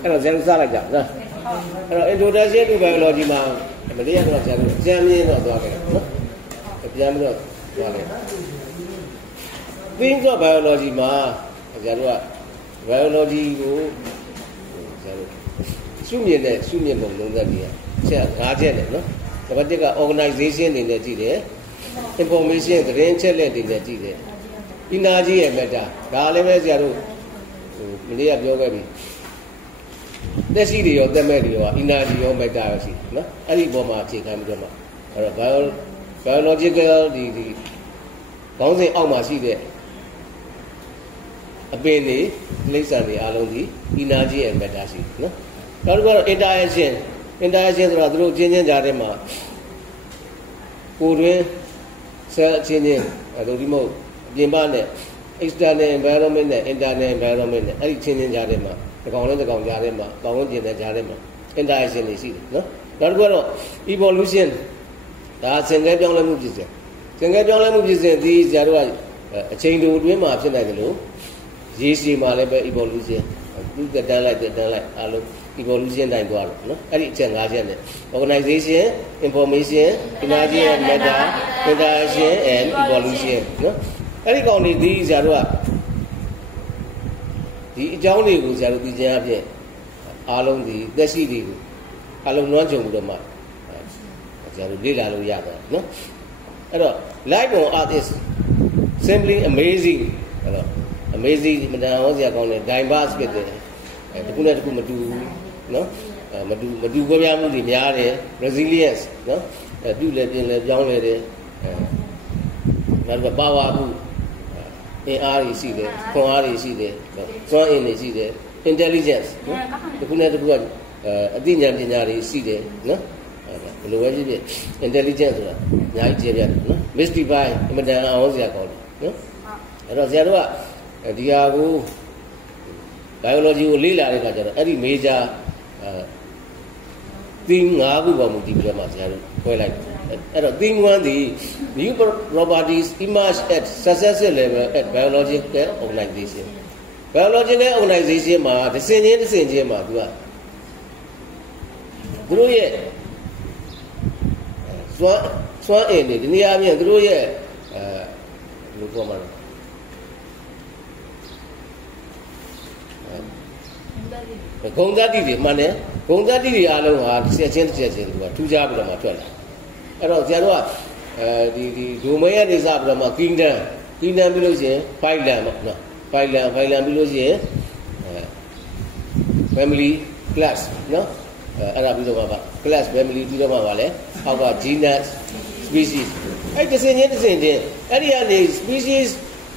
အဲ့တော့ဇန်စားလိုက်ကြနော်အဲ့တော့ introduction to biology မှာမလေးရတော့ဇန်ကြမ်းမြင်တော့သွားခဲ့နော်ပြန်ပြီးတော့သွားလိုက် things of biology မှာဇန်တို့က biology ကိုဇန်တို့စုမြင်ပုံလုံးသက်ပြီးချက်၅ချက်နဲ့နော်နံပါတ်1က organization နေနဲ့ကြည့်တယ် information သတင်းချက်လက်တွေနဲ့ကြည့်တယ် energy ရဲ့ matter ဒါလည်းပဲဆရာတို့မလေးကပြောခဲ့ပြီတက်ရှိတွေရောတက်မဲ့တွေရော energy ရော matter ရောရှိနော်အဲ့ဒီပေါ်မှာအခြေခံပြီးတော့မှအဲ့တော့ biological ဒီခေါင်းစဉ်အောက်မှာရှိတဲ့အပင်တွေလိမ့်ဆန်တွေအားလုံးဒီ energy ရဲ့ matter ရှိနော်နောက်တစ်ခုကတော့ interaction ဆိုတာသူတို့ချင်းကြားထဲမှာကိုယ်တွင်း cell ချင်းတို့ဒီမဟုတ်အပြင်ပနဲ့ external environment နဲ့ internal environment နဲ့အဲ့ဒီချင်းကြားထဲမှာတစ်ကောင်နဲ့တစ်ကောင်ကြားထဲမှာပေါင်းဝင်ပြင်တဲ့ကြားထဲမှာ interaction တွေရှိတယ်နော်နောက်တစ်ခုကတော့ evolution ဒါဆင်ကဲပြောင်းလဲမှုဖြစ်စဉ်ဒီဆရာတို့ကအချိန်တိုအတွင်းမှာဖြစ်နိုင်တယ်လို့ရေရှည်မှာလည်းပဲ evolution သူကတန်းလိုက်အားလုံး evolution တိုင်းသွားတယ်နော်အဲ့ဒီအချက်၅ချက်နဲ့ organization information energy and matter interaction and evolution နော်အဲ့ဒီကောင်တွေဒီဆရာတို့ကဒီအကြောင်းတွေကိုဆရာတို့သိချင်အဖြစ်အားလုံးဒီသက်ရှိတွေကိုအားလုံးလွှမ်းခြုံပြီးတော့မှဆရာတို့လေ့လာလို့ရတယ်နော်အဲ့တော့ life on earth is simply amazing အဲ့တော့ amazing မတန်ဟောဆရာကောင်းတယ် diverse ဖြစ်တယ်တခုနဲ့တခုမတူဘူးနော်မတူကွဲပြားမှုတွေများတယ် resilience နော်ပြုလည်းပြင်လည်းပြောင်းလဲတယ်နောက်တစ်ခါ power မှုအင်အားတွေရှိတယ်ခွန်အားတွေရှိတယ်စွမ်းအင်တွေရှိတယ် intelligence နော်တခုနဲ့တခုကအသိဉာဏ်ပညာတွေရှိတယ်နော်ဘယ်လိုပဲဖြစ်ဖြစ် intelligence ဆိုတာအများကြီးကျေပြတ်နော် mystify အမတန်အောင်စရာကောင်းတယ်နော်အဲ့တော့ဆရာတို့ကဒီဟာကို biology ကိုလေ့လာတဲ့အခါကျတော့အဲ့ဒီ major theme 5ခုပေါ်မူတည်ပြီးတော့မှဆရာတို့ခွဲလိုက်အဲ့တော့ theme 1 ဒီ new properties emerge at successive level at biological organization မှာတစ်ဆင့်ချင်းမှာသူတို့ရဲ့စွမ်းအင်တွေဒီနေရာပြင်သူတို့ရဲ့ဘယ်လိုပြောမလဲဂုဏ်သတ္တိတွေမှန်တယ်ဂုဏ်သတ္တိတွေအားလုံးဟာတစ်ချက်ချင်းသူကထူးခြားပြီးတော့မှထွက်လာအဲ့တော့ဆရာတို့ကဒီဒိုမိန်းကနေစပြီးတော့မှ kingdom ပြီးလို့ရှိရင် fireland ပေါ့နော် fireland ပြီးလို့ရှိရင် family class နော်အဲ့ဒါပြီးတော့မှပါ class family ပြီးတော့မှပါလေအောက်က genus species အဲ့တစ်စင်ချင်းအဲ့ဒီကနေ species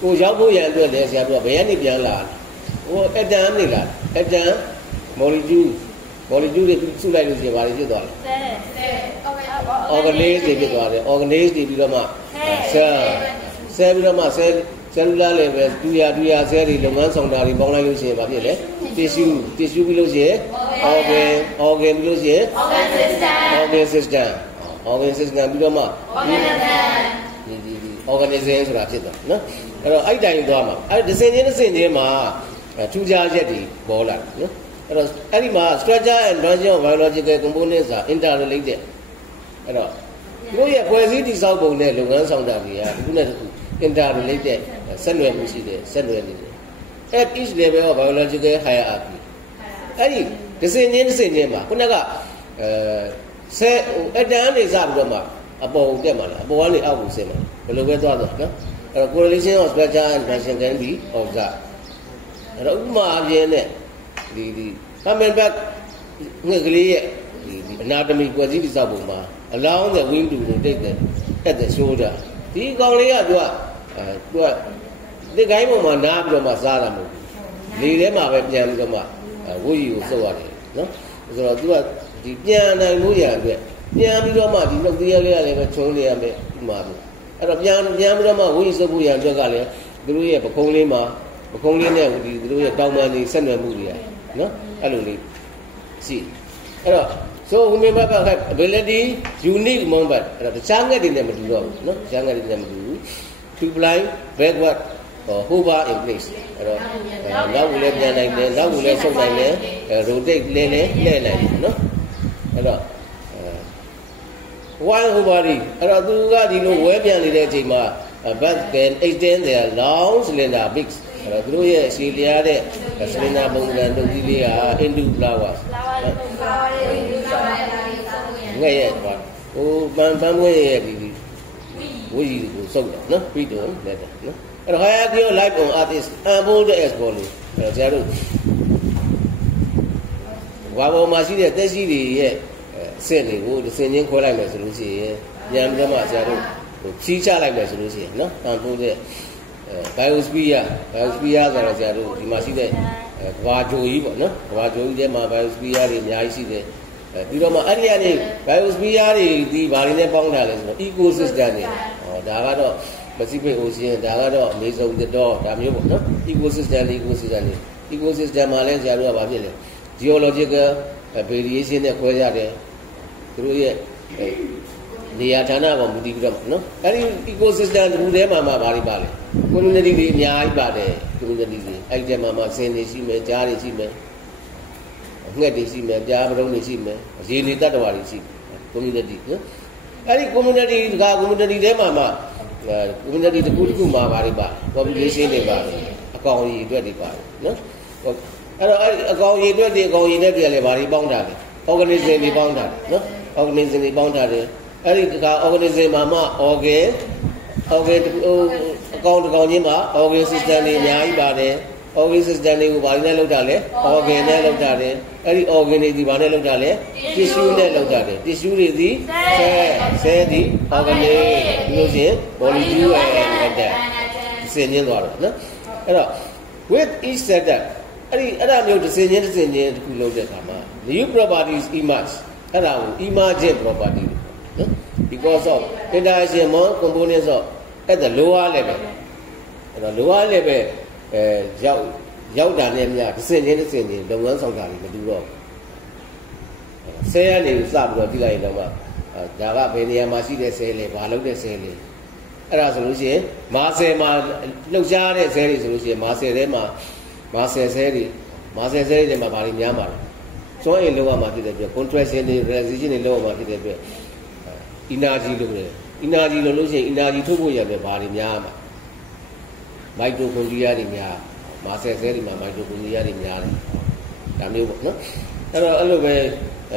ကိုရောက်ဖို့ရန်အတွက်လည်းဆရာတို့ကဘယ်ကနေပြန်လာဟို atom နေလား atom molecule တွေစုလိုက်လို့ရှိရင်ဘာတွေဖြစ်သွားလဲ organelles တွေဖြစ်သွားတယ် organelles တွေပြီးတော့မှ cell ပြီးတော့မှ cellular level ဒူရာ cell တွေလုပ်ငန်းဆောင်တာတွေပေါင်းလိုက်လို့ရှိရင်ဘာဖြစ်လဲ tissue ပြီးလို့ရှိရင် organ ပြီးလို့ရှိရင် organ system ပြီးတော့မှ organism ဆိုတာဖြစ်သွားနော်အဲ့တော့အဲ့တိုင်းသွားမှာအဲ့တစ်စင်ချင်းမှာထူးခြားချက်တွေပေါ်လာနော်အဲ့တော့အဲ့ဒီမှာ structure and function of biological components are interrelated အဲ့တော့သူတို့ရဲ့ဖွဲ့စည်းတည်ဆောက်ပုံနဲ့လုပ်ငန်းဆောင်တာတွေကတစ်ခုနဲ့တစ်ခု interrelated ဆက်နွယ်မှုရှိတယ်ဆက်နွယ်နေတယ် at each level of biological hierarchy အဲ့ဒီတစ်စင်ချင်းမှာခုနကဆက်အတန်းနေစပြီးတော့မှအပေါ်ကိုတက်မှာလားအပေါ်ကနေအောက်ကိုဆင်းမှာဘယ်လိုပဲသွားတော့နော်အဲ့တော့ correlation of structure and function can be observed အဲ့တော့ဥပမာအပြင်နဲ့ဒီ Hammelberg ငှက်ကလေးရဲ့ဒီ anatomy ကွယ်စည်းတည်ဆောက်ပုံမှာ along the wing to rotate at the shoulder ဒီကောင်လေးကသူကဒီကိုင်းပေါ်မှာနားပြီးတော့မှစားတာမဟုတ်ဘူးလေထဲမှာပဲပြန်ပြီးတော့မှဝိရီကိုစုပ်ရတယ်နော်ဆိုတော့သူကဒီပြန်နိုင်လို့ရအတွက်ပြန်ပြီးတော့မှဒီနှုတ်သေးရလေးကလည်းပဲချုံးနေရမယ်ဥမာဆိုအဲ့တော့ပြန်ပြီးတော့မှဝိရီစုပ်ဖို့ရအတွက်ကလည်းသူတို့ရဲ့ပခုံးလေးနဲ့ဒီသူတို့ရဲ့တောင်ပန်တွေဆက်နွယ်မှုတွေနော်အဲ့လိုလေးရှိအဲ့တော့ so remember have ability unique moment အဲ့တော့တခြားငှက်တွေနဲ့မတူတော့ဘူးနော်တခြားငှက်တွေနဲ့မတူဘူး to fly backward hover in place အဲ့တော့နောက်ကိုလည်းပြန်နိုင်တယ်နောက်ကိုလည်းဆုပ်နိုင်တယ် rotate လဲလဲလှည့်နိုင်တယ်နော်အဲ့တော့while hovering အဲ့တော့သူကဒီလိုဝဲပြန်နေတဲ့အချိန်မှာ but can extend their long cylinder beaks အဲ့တော့သူတို့ရဲ့ရှည်လျားတဲ့ cylinder ပုံစံတုပ်ကြီးလေးဟာ into flowers ငဲ့ရဲ့ဟိုပန်းပွင့်ရဲ့ဒီဝီကြီးကိုစုပ်တယ်နော်ပြီးတော့လက်တယ်နော်အဲ့တော့ hierarchy of life on earth is unfolded as follows အဲ့တော့ကျတို့ဘာပေါ်မှာရှိတဲ့သက်ရှိတွေရဲ့အဆင့်တွေကိုတစ်ဆင့်ချင်းခွဲလိုက်မယ်ဆိုလို့ရှိရင်ဉာဏ်ပြီးတော့မှကျတို့ဖြီးချလိုက်မယ်ဆိုလို့ရှိရင်နော် unfolded biosphere ဆိုတော့ကျတို့ဒီမှာရှိတဲ့ကဘာဂျိုကြီးပေါ့နော်ကဘာဂျိုကြီးထဲမှာ biosphere တွေအများကြီးရှိတယ်ပြီးတော့မှအဲ့ဒီကနေ biosphere တွေဒီဘာတွေနဲ့ပေါင်းထားလဲဆိုတော့ ecosystem တွေဒါကတော့ Pacific Ocean ဒါကတော့ Amazon တော့ဒါမျိုးပေါ့နော် ecosystem မှာလဲဆရာတို့ကဘာဖြစ်လဲ geological variation နဲ့ခွဲရတယ်သူတို့ရဲ့နေရာဌာနပေါ်မူတည်ပြီးတော့နော်အဲ့ဒီ ecosystem တစ်ခုထဲမှာဘာတွေပါလဲ community တွေအများကြီးပါတယ် community တွေအဲ့ဒီထဲမှာဆင်းနေရှိမယ်ကြားတွေရှိမယ်ငှက်တွေရှိမယ်ကြားပရုံးတွေရှိမယ်ရေနေတတ္တဝါတွေရှိ community နော်အဲ့ဒီ community က community ထဲမှာcommunity တစ်ခုမှာဘာတွေပါ population တွေပါတယ်အကောင်အရေအတွက်တွေပါတယ်နော်အဲ့တော့အဲ့အကောင်အရေအတွက်တွေအကောင်အရေအတွက်တွေလည်းဘာတွေပေါင်းတာလဲ organism တွေပေါင်းတာနော် organism တွေပေါင်းတာတယ်အဲ့ဒီက organism မှာမှ organ အကောင်တစ်ကောင်ချင်းမှာ organ system တွေအများကြီးပါတယ် organ system တွေကိုဘာနဲ့လောက်တာလဲ organ နဲ့လောက်တာတယ်အဲ့ဒီ organ တွေဒီဘာနဲ့လောက်တာလဲ tissue နဲ့လောက်တာတယ် tissue တွေဒီ cell ဒီ organ တွေဒီလိုချင်း molecule နဲ့တက်စင်ရင်းသွားတော့နော်အဲ့တော့ with each setup အဲ့ဒါမျိုးတစ်စင်ချင်းတစ်ခုလောက်တဲ့အခါမှာ new properties emerge အဲ့ဒါကို emergent property နော် because of interaction among components of at the lower level အဲ့တော့ lower level ရောက်တာနဲ့များတစ်စင်ချင်းလုပ်ငန်းဆောင်တာတွေမတူတော့ဆဲကနေစပြီးတော့ကြည့်လိုက်ရင်တော့ဒါကဘယ်နေရာမှာရှိတဲ့ဆဲလဲဘာလုပ်တဲ့ဆဲလဲအဲ့ဒါဆိုလို့ရှိရင်မာဆယ်မှာလှုပ်ရှားတဲ့ဆဲတွေဆိုလို့ရှိရင်မာဆယ်ထဲမှာမာဆယ်ဆဲတွေမှာဘာတွေများမှာလဲစွမ်းအင်လောက်ရမှာဖြစ်တဲ့အတွက် contraction တွေ relaxation တွေလောက်ရမှာဖြစ်တဲ့အတွက် energy လို့ပြောတယ် energy လို့ရှိရင် energy ထုတ်ဖို့ရတယ်ဘာတွေများမှာ mitochondria တွေများမာဆယ်ဆဲတွေမှာ mitochondria တွေများတယ်ဒါမျိုးပေါ့နော်အဲ့တော့အဲ့လိုပဲ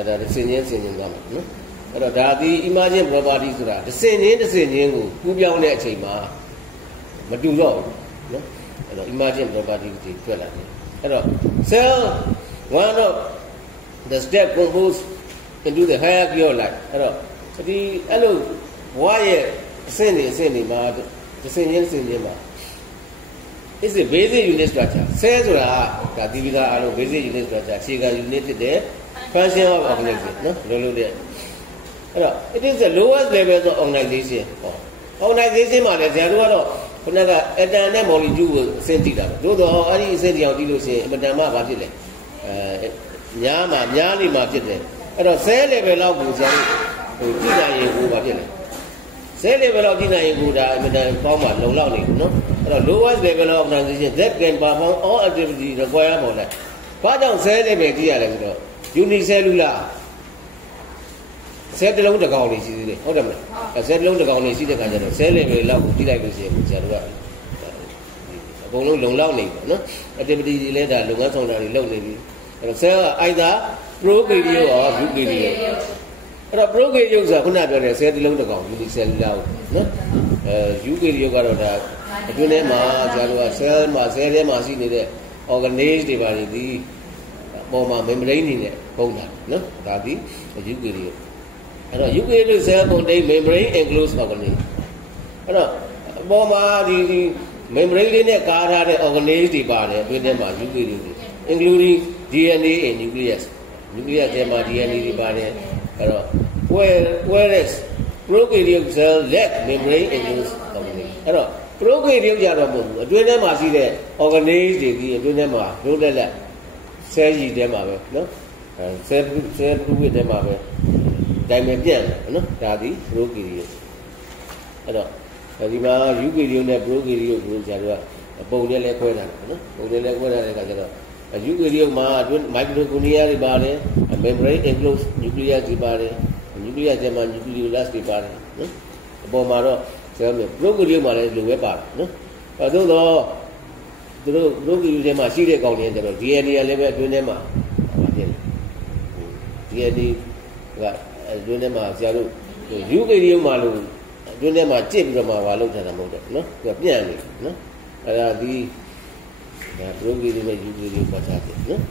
ဒါစင်ချင်းသွားမှာနော်အဲ့တော့ဒါဒီ emergent property ဆိုတာတစ်စင်ချင်းကိုကူးပြောင်းတဲ့အချိန်မှာမတူတော့ဘူးနော်အဲ့တော့ emergent property တွေတွေ့လာတယ်အဲ့တော့ cell one of the step composed into the hierarchy of life အဲ့တော့ဒီအဲ့လိုဘဝရဲ့အဆင့်တွေမှာတစ်စင်ချင်းမှာ is a basic unit structure cell ဆိုတာဒါဒီဗီဇာအားလုံး basic unit structure အခြေခံ unit ဖြစ်တဲ့ function of organism နော်လို့တဲ့အဲ့တော့ it is the lowest level of organization organization မှာလည်းဇာတ်တို့ကတော့ခုနက atom နဲ့ molecule ကိုအဆင့်တည်တာပဲသို့တော့အဲ့ဒီအဆင့်တရားကိုတည်လို့ရှိရင်အမတန်မှဘာဖြစ်လဲညားနေမှာဖြစ်တယ်အဲ့တော့ cell level လောက်ကိုဇာတ်တို့ကြည့်နိုင်ရင်ကိုဘာဖြစ်လဲ cell level လောက်ကြည့်နိုင်ရင်ကိုဒါအမတန်ပေါင်းမှလုံလောက်နေဘူးနော်အဲ့တော့ lowest level of organization that can perform all activities required for life ဘာကြောင့် cell level ကြည့်ရလဲဆိုတော့ unicellular cell တစ်လုံးတစ်ကောင်လေးရှိသေးတယ်ဟုတ်တယ်မလား cell တစ်လုံးတစ်ကောင်လေးရှိတဲ့ခါကျတော့ cell level လောက်ကိုကြည့်လိုက်လို့ရှိရင်ဆရာတို့ကအကုန်လုံးလုံလောက်နေပြီနော် activity တွေလည်းဒါလုပ်ငန်းဆောင်တာတွေလုပ်နေပြီအဲ့တော့ cell က either prokaryote or eukaryote အဲ့တော့ prokaryote ဆိုတာခုနပြောတဲ့ cell တစ်လုံးတစ်ကောင် unicellular နော်eukaryote ကတော့ဒါအတွင်းထဲမှာဆရာတို့က cell ထဲမှာရှိနေတဲ့ organelles တွေပါဒီပေါ်မှာ membrane တွေနဲ့ပုံတာနော်ဒါဒီ eukaryote အဲ့တော့ eukaryotic cell contain membrane enclosed organelles အဲ့တော့ပေါ်မှာဒီ membrane လေးနဲ့ကာထားတဲ့ organelles တွေပါတယ်အတွင်းထဲမှာ eukaryote တွေ including DNA and nucleus ထဲမှာ DNA တွေပါတယ်အဲ့တော့ whereas prokaryotic cell lack membrane enclosed organelles အဲ့တော့ prokaryote ကြတော့မဟုတ်ဘူးအတွင်းထဲမှာရှိတဲ့ organelles တွေဒီအတွင်းထဲမှာလုံးလက် cell ကြီးထဲမှာပဲနော် cell fluid ထဲမှာပဲတိုင်းပဲပြန့်တယ်နော်ဒါဒီ prokaryote အဲ့တော့ဒီမှာ eukaryote နဲ့ prokaryote ကိုဆရာတို့က ပုံနဲ့လည်းခွဲထားတယ်နော်ပုံနဲ့လည်းခွဲထားတဲ့အခါကျတော့ယူကရိယမှာအတွင်းမိုက်ခရိုကိုနီးယားတွေပါတယ် membrane enclosed nucleus တွေပါတယ် nucleus ကျမှ nucleolus တွေပါတယ်နော်အပေါ်မှာတော့ဆရာတို့ prokaryote မှာလည်းလိုပဲပါတယ်နော်အဲသို့တော့သူတို့ prokaryote ထဲမှာရှိတဲ့ကောင်တွေကျတော့ DNA လည်းပဲအတွင်းထဲမှာပါတယ် DNA ကအတွင်းထဲမှာဆရာတို့ယူကရိယမှာလို့အတွင်းထဲမှာကျစ်ပြီးတော့မှဘာလုပ်ထားတာမဟုတ်တော့နော်သူကပြန့်နေနော်အဲဒါဒီprokaryote နဲ့ယူကရိယပတ်ထားတယ်နော်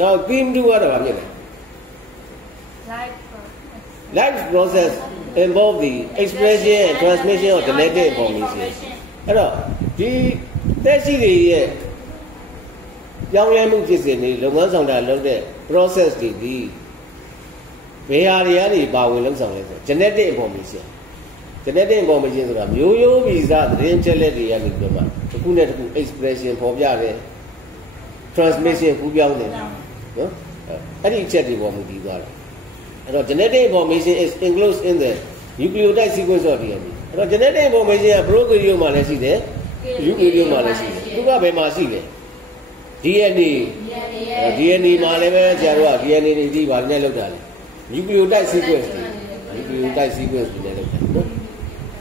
now theme 2ကတော့ဘာဖြစ်လဲ life process involve the expression and transmission of genetic information အဲ့တော့ဒီသက်ရှိတွေရဲ့ကြောင်းလဲမှုဖြစ်စဉ်တွေလုပ်ငန်းဆောင်တာလုပ်တဲ့ process တွေဒီဘယ်ဟာတွေကနေပါဝင်လုပ်ဆောင်လဲဆို genetic information ဆိုတာမျိုးရိုးဗီဇသတင်းချက်လက်တွေကနေပြီးတော့မှတစ်ခုနဲ့တစ်ခု expression ပေါ်ပြတယ် transmission ကူးပြောင်းတယ်နော်အဲ့ဒီအချက်တွေပေါ်မူတည်သွားတယ်အဲ့တော့ genetic information is enclosed in the nucleotide sequence of DNA အဲ့တော့ genetic information က prokaryote မှာလည်းရှိတယ် eukaryote မှာလည်းရှိတယ်သူကဘယ်မှာရှိလဲ DNA မှာလည်းပဲဆရာတို့က DNA တွေဒီဘာနဲ့လောက်တာလဲ nucleotide sequence တွေ nucleotide sequence တွေနဲ့လောက်တာနော်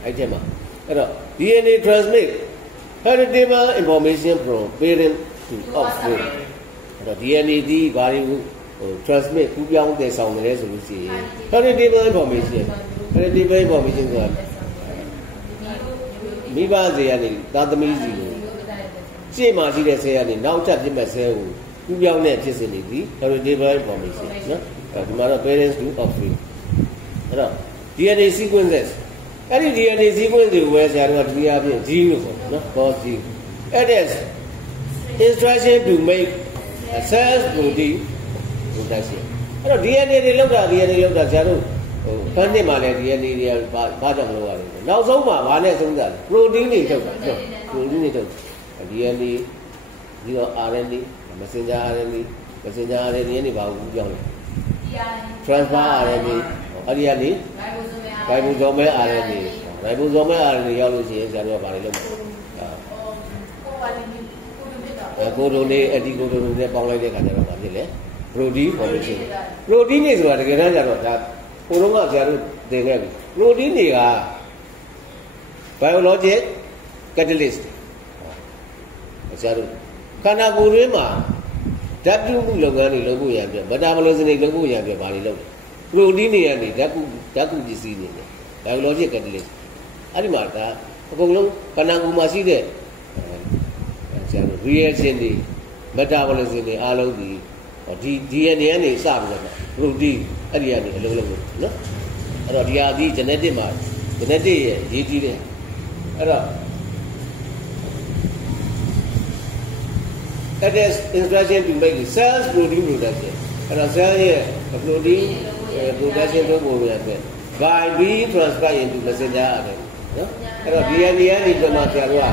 အဲ့ဒီမှာအဲ့တော့ DNA transmit heritable information from parent to offspring အဲ့တော့ DNA ဒီဘာတွေကိုtransmit ကူးပြောင်းတည်ဆောင်တယ်ဆိုလို့ရှိရင် heritable information ဆိုတာမိဘဇေယျနေသာသမီစီကိုရှေ့မှာရှိတဲ့ဆဲကနေနောက်ထပ်ပြစ်မဲ့ဆဲကိုကူးပြောင်းတဲ့ဖြစ်စဉ်တွေဒီ heritable information နော်ဒီမှာတော့ parents to offspring အဲ့တော့ DNA sequences အဲ့ဒီ DNA sequence တွေဝယ်ဆရာတို့ကဒီအပြင် gene လို့ခေါ်နော် cause gene it is instruction to make a cell protein production အဲ့တော့ DNA တွေလောက်တာဆရာတို့ဖန်နှစ်မှာလည်း DNA တွေဘာကြောင့်မလုပ်ရလဲနောက်ဆုံးမှာဘာနဲ့ဆုံးကြလဲ protein တွေထုတ်တာနော် protein တွေထုတ် DNA ပြီးတော့ RNA messenger RNA နေဘာကိုပြောင်းလဲ transfer RNA အဲ့ဒီကနေ ribosomal RNA ရောက်လို့ရှိရင်ဆရာတို့ကဘာတွေလုပ်မလဲကိုဒိုနေအဒီကိုဒိုနေပေါင်းလိုက်တဲ့အခါကျတော့ဘာဖြစ်လဲ protein formation protein တွေဆိုတာတကယ်တမ်းကျတော့ဒါဟိုတုန်းကဆရာတို့သင်ခဲ့ပြီ protein တွေက biologic catalyst ဆရာတို့ခန္ဓာကိုယ်တွင်းမှာဓာတ်ပြုမှုလုပ်ငန်းတွေလုပ်ဖို့ရပြ metabolism တွေလုပ်ဖို့ရပြဘာတွေလုပ်လဲ protein တွေကနေဓာတ်ကုပစ္စည်းတွေနဲ့ biologic catalyst အဲ့ဒီမှာဒါအကုန်လုံးခန္ဓာကိုယ်မှာရှိတဲ့ဆရာတို့ reaction တွေ metabolism တွေအားလုံးဒီDNA ကနေစပြီးတော့ protein အဲ့ဒီကနေအလုံးလုံးနော်အဲ့တော့ဒီဟာဒီ genetic မှာ genetic ရဲ့ရေးကြည့်တဲ့အဲ့တော့ that is instruction to make the cells protein production အဲ့တော့ cell ရဲ့ protein production လုပ်ဖို့ရတယ် by being transferred into messenger RNA နော်အဲ့တော့ DNA ကနေဒီမှာဆရာတို့က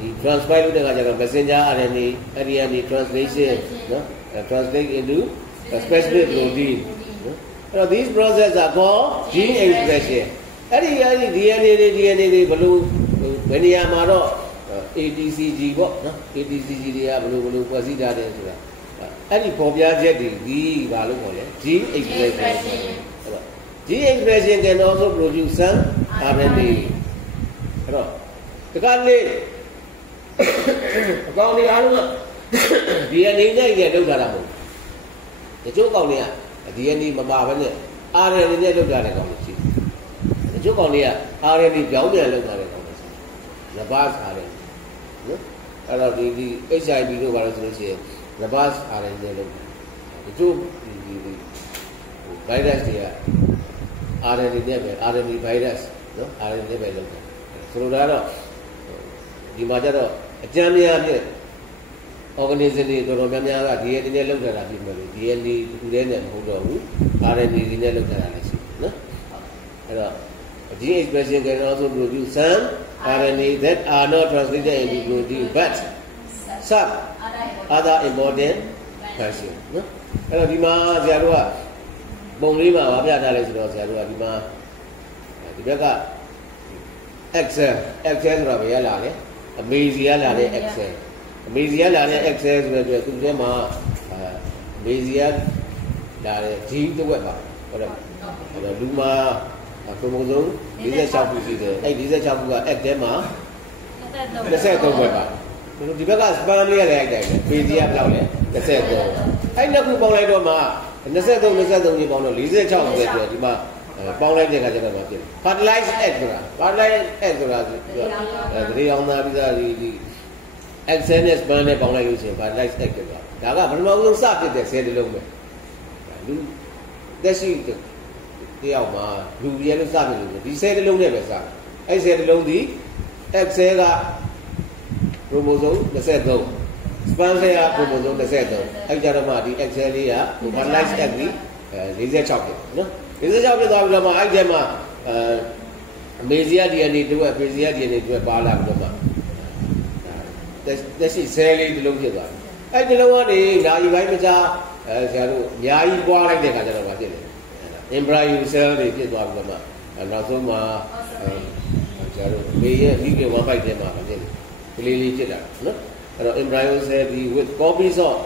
ဒီ transfer လုပ်တဲ့အခါကျတော့ messenger RNA အဲ့ဒီကနေ translation နော် translate into a specific protein နော်အဲ့တော့ these processes are called gene expression အဲ့ဒီ DNA တွေဘလို့ဘယ်နေရာမှာတော့ ATCG ပေါ့နော် ATCG တွေကဘလို့ဖွဲ့စည်းထားတယ်ဆိုတာအဲ့ဒီပေါ်ပြချက်တွေဒီဘာလို့ခေါ်လဲ gene expression အဲ့တော့ gene expression can also produce some RNA အဲ့တော့ဒီကနေ့အကောင်တွေအားလုံးက DNA နဲ့ကြလောက်တာမဟုတ်တချို့ကောင်တွေက DNA မပါဘဲနဲ့ RNA နဲ့လောက်တာတဲ့ကောင်တွေရှိတယ်တချို့ကောင်တွေက RNA ပြောင်းပြန်လောက်တာတဲ့ကောင်တွေရှိတယ် reverse RNA နော်အဲ့တော့ဒီ HIV တို့ဘာလို့ဆိုလို့ရှိရင် reverse RNA နဲ့လောက်တာတချို့ဒီ virus တွေက RNA နဲ့ပဲ RNA virus နော် RNA နဲ့ပဲလောက်တာဆိုလိုတာတော့ဒီမှာကျတော့အကြမ်းများဖြင့် organism တွေတော်တော်များများက DNA နဲ့လောက်တာဖြစ်မယ်လို့ DNA တူတဲ့နဲ့မဟုတ်တော့ဘူး RNA တွေနဲ့လောက်တာလည်းရှိတယ်နော်အဲ့တော့ gene expression can also produce some RNA that are not translated into protein but some other important function နော်အဲ့တော့ဒီမှာဆရာတို့ကပုံလေးမှာပြထားလဲဆိုတော့ဆရာတို့ကဒီမှာဒီဘက်က Excel ဆိုတာဘယ်ရလာလဲအမေစီရလာတဲ့ Excel အမေစီရလာတဲ့ Excel ဆိုတဲ့အတွက်သူထဲမှာအမေစီရလာတဲ့ G တစ်ဝက်ပါဟုတ်တယ်အဲ့တော့လူမှာခရိုမိုဆိုး46ခုရှိတယ်အဲ့46ခုက X ထဲမှာ23ဝက်ပါဒီဘက်က span လေးရတဲ့ X တိုင်းပဲမေစီရဘယ်လောက်လဲ23အဲ့နှစ်ခုပေါင်းလိုက်တော့မှ23ကြီးပေါင်းတော့46ပဲဆိုတော့ဒီမှာပေါင်းလိုက်တဲ့အခါကျတော့ဖြစ်တယ် fertilize egg ဆိုတာ fertilize egg ဆိုတာဒီအောင်သားပြီးသားဒီ Excel နဲ့ span နဲ့ပေါင်းလိုက်လို့ရှိရင် fertilize egg ဖြစ်သွားဒါကပထမဆုံးစဖြစ်တဲ့ဆဲတစ်လုံးပဲလူသက်ရှိတယောက်မှာလူရဲလို့စဖြစ်လို့ဒီဆဲတစ်လုံးနဲ့ပဲစအဲ့ဆဲတစ်လုံးဒီ Excel က chromosome 23 span ဆဲက chromosome 23အဲ့ကြတော့မှဒီ Excel လေးက fertilize egg ဒီ46ဖြစ်နော်46ဖြစ်သွားပြီးတော့မှအဲ့ကျမှအမေစီယာ DNA တို့အဖေစီယာ DNA တို့ပါလာပြီးတော့မှတက်ရှိဆဲလေးတစ်လုံးဖြစ်သွားတယ်အဲ့ဒီလုံးကနေဓာယူပိုင်းမကြဆရာတို့အများကြီးပွားလိုက်တဲ့အခါကျတော့မဖြစ်လေ embryo cell တွေဖြစ်သွားပြီးတော့မှနောက်ဆုံးမှာဆရာတို့မေရဲ့ဒီကေ1 byte ထဲမှာမဖြစ်လေကလေးလေးဖြစ်လာနော်အဲ့တော့ embryo cell ဒီ with copies of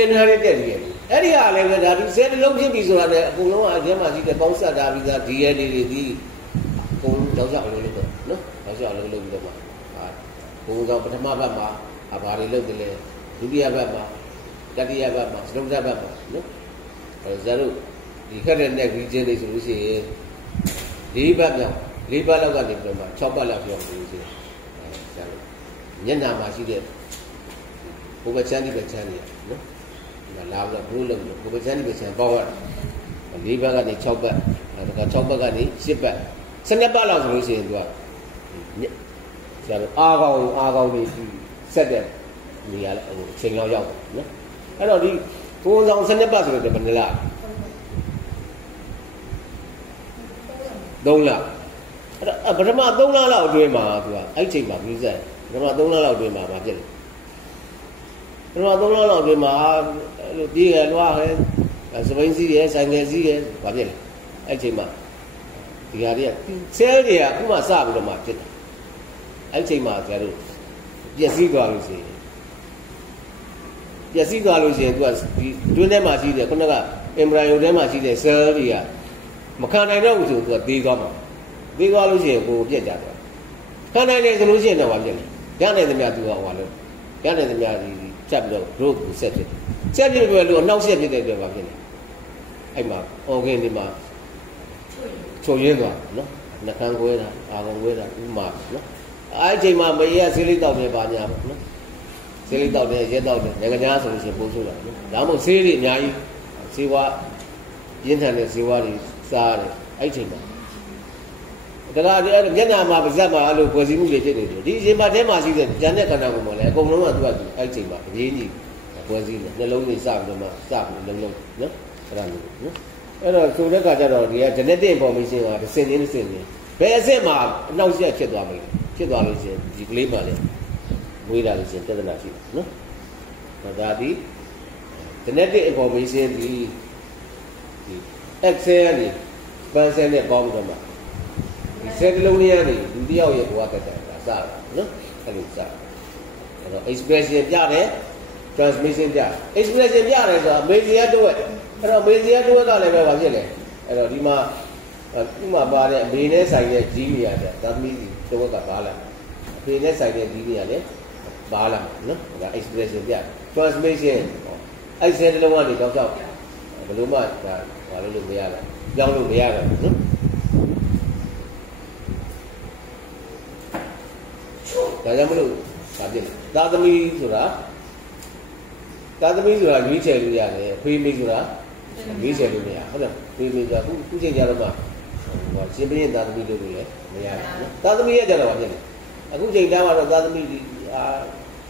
inherited DNA အဲ့ဒီဟာလည်းပဲဒါဒီဆဲတစ်လုံးဖြစ်ပြီဆိုတာလည်းအကုန်လုံးအကျဉ်းမှာရှိတဲ့ပေါင်းစပ်တာပြီးသား DNA တွေဒီအကုန်လုံးကြောက်လို့လို့နော်ကြောက်လို့ပြီးတော့မှဘုံဆောင်ပထမဘက်မှာဘာတွေလုပ်တယ်လဲဒုတိယဘက်မှာတတိယဘက်မှာစတုတ္ထဘက်မှာနော်အဲဇာတို့ဒီခက်တဲ့ neck region တွေဆိုလို့ရှိရင်၄ဘက်မြောက်၄ဘက်လောက်ကနေပြီးတော့မှ6ဘက်လောက်ပြောင်းလို့ရှိရင်ဇာတို့မျက်နှာမှာရှိတဲ့ဘုဘချမ်းဒီဘက်ချမ်းတွေနော်လာပြီးတော့ဘိုးလုံးလို့ကိုယ်ပချမ်းဒီပချမ်းပေါက်ရတယ်၄ဘက်ကနေ6ဘက်ဒါက6ဘက်ကနေ10ဘက်12ဘက်လောက်ဆိုလို့ရှိရင်သူကဆရာတို့အားကောင်းလေးဆက်တဲ့နေရာဟိုအချိန်လောက်ရောက်နော်အဲ့တော့ဒီဘိုးဆောင်12ဘက်ဆိုတော့ဘယ်နှလား3လအဲ့တော့ပထမ3လလောက်အတွင်းမှာသူကအဲ့ချိန်မှာပြီးဆက်ပထမ3လလောက်အတွင်းမှာမဖြစ်ဘူးပထမ3လလောက်အတွင်းမှာလို့ပြေးရလွားရဲစပိန်စီးရဲဆိုင်ငယ်စီးရဲဘာဖြစ်လဲအဲ့ချိန်မှာဒီဟာတွေကဆဲတွေကအခုမှစပြီးတော့မှဖြစ်တယ်အဲ့ချိန်မှာကျတော့ပျက်စီးသွားလို့ရှိရင်သူကဒီတွင်းထဲမှာရှိတဲ့ခုနက embryo ထဲမှာရှိတဲ့ cell တွေကမခံနိုင်တော့ဘူးဆိုသူကသေးသွားမှာသေးသွားလို့ရှိရင်ကိုယ်ပြက်ကြတယ်ခံနိုင်တယ်ဆိုလို့ရှိရင်တော့ဘာဖြစ်လဲရနိုင်သမျှသူကဟိုလို့ရနိုင်သမျှဒီချက်ပြီးတော့ growth ကိုဆက်ဖြစ်ဆက်ဖြစ်ပြီးတော့အနောက်ဆက်ဖြစ်တဲ့အတွက်ဘာဖြစ်လဲအဲ့မှာ organ တွေမှာချိုရင်းသွားနော်နှကန်းကွဲတာအာကောင်ကွဲတာဥမာနော်အဲ့အချိန်မှာမရေကဆေးလိပ်တောက်နေပါညာပေါ့နော်ဆေးလိပ်တောက်တယ်ရဲတောက်တယ်ငကညာဆိုလို့ရှိရင်ပို့ဆိုးတာနော်ဒါမှမဟုတ်ဆေးတွေအများကြီးဆေးဝါးပြင်းထန်တဲ့ဆေးဝါးတွေစားရတယ်အဲ့ချိန်မှာဒါကဒီမျက်နှာမှာပါဇက်မှာအဲ့လိုဖွဲ့စည်းမှုတွေဖြစ်နေတယ်ဒီအချိန်မှာထဲမှာရှိတဲ့ဉာဏ်နဲ့ခန္ဓာကိုယ်မှာလည်းအကုန်လုံးကသူကအဲ့ချိန်မှာအရေးကြီးဖွဲ့စည်းတယ်နှလုံးတွေစပြီးတော့မှစပြီးလုံးလုံးနော်အဲ့ဒါမျိုးနော်အဲ့တော့ဆိုတဲ့ခါကျတော့ဒီက genetic information ကတစ်စင်ချင်းတစ်စင်ချင်းဘယ်အဆင့်မှာအနောက်ဆက်ဖြစ်သွားပြီဖြစ်သွားလို့ရှိရင်ဒီကလေးမှလည်းမွေးတာလို့ရှိရင်ပြဿနာရှိတယ်နော်ဒါဒီ genetic information ဒီ Excel နဲ့ Pencil နဲ့ပေါင်းပြီးတော့မှဒီဆဲကလုံးလေးကနေလူတစ်ယောက်ရဲ့ဘဝကတည်းကစတာနော်အဲ့လိုစအဲ့တော့ expression ပြတယ် transmission ပြ expression ပြတယ်ဆိုတာမေစီယာတော့အဲ့တော့မေစီယာတော့ကလည်းပဲဘာဖြစ်လဲအဲ့တော့ဒီမှာပါတဲ့အမေနဲ့ဆိုင်တဲ့ကြီးတွေရတယ်ဒါသမီးတော့ကပါလာအဖေနဲ့ဆိုင်တဲ့ကြီးတွေရတယ်ပါလာနော်ဒါ expression ပြ transmission အဲ့ဆဲတစ်လုံးကနေတော့ဘယ်လိုမှဒါဘာလို့မရလဲကြောင်းလို့မရတော့ဘူးနော်ဒါကြောင့်မလို့ဗာပြစ်လဲသာသမီဆိုတာရွေးချယ်လို့ရတယ်ဖေးမေးဆိုတာရွေးချယ်လို့မရဟုတ်တယ်ဖေးမေးဆိုတာခုချိန်ကြတော့မှဟိုရှင်ပြင်းသာသမီလို့လည်းမရဘူးနော်သာသမီရဲ့ကြတော့ဗာပြစ်လဲအခုချိန်သားမှာတော့သာသမီ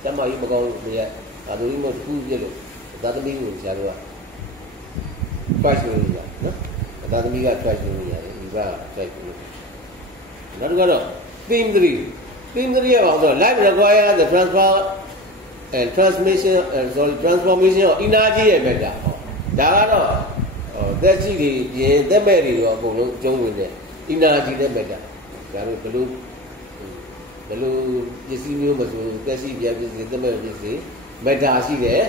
ကျမကြီးမကောင်းဘူးမရသာသမီမခုပြစ်လို့သာသမီကိုဆရာတို့က twice လို့ရနော်သာသမီက twice လို့ရတယ်ဒီက twice လို့နောက်တစ်ခါတော့ theme 3 ရပါတော့ life require the transfer and transformation of energy ရဲ့ဘက်ကဒါကတော့သက်ရှိတွေပြင်သက်မဲ့တွေတော့အကုန်လုံးကျုံးဝင်တယ် energy တဲ့ဘက်ကဒါလို့ဘယ်လို ဘယ်လိုပစ္စည်းမျိုးမဆိုသက်ရှိပြန်ပစ္စည်းသမက်ပစ္စည်းမက်တာရှိတယ်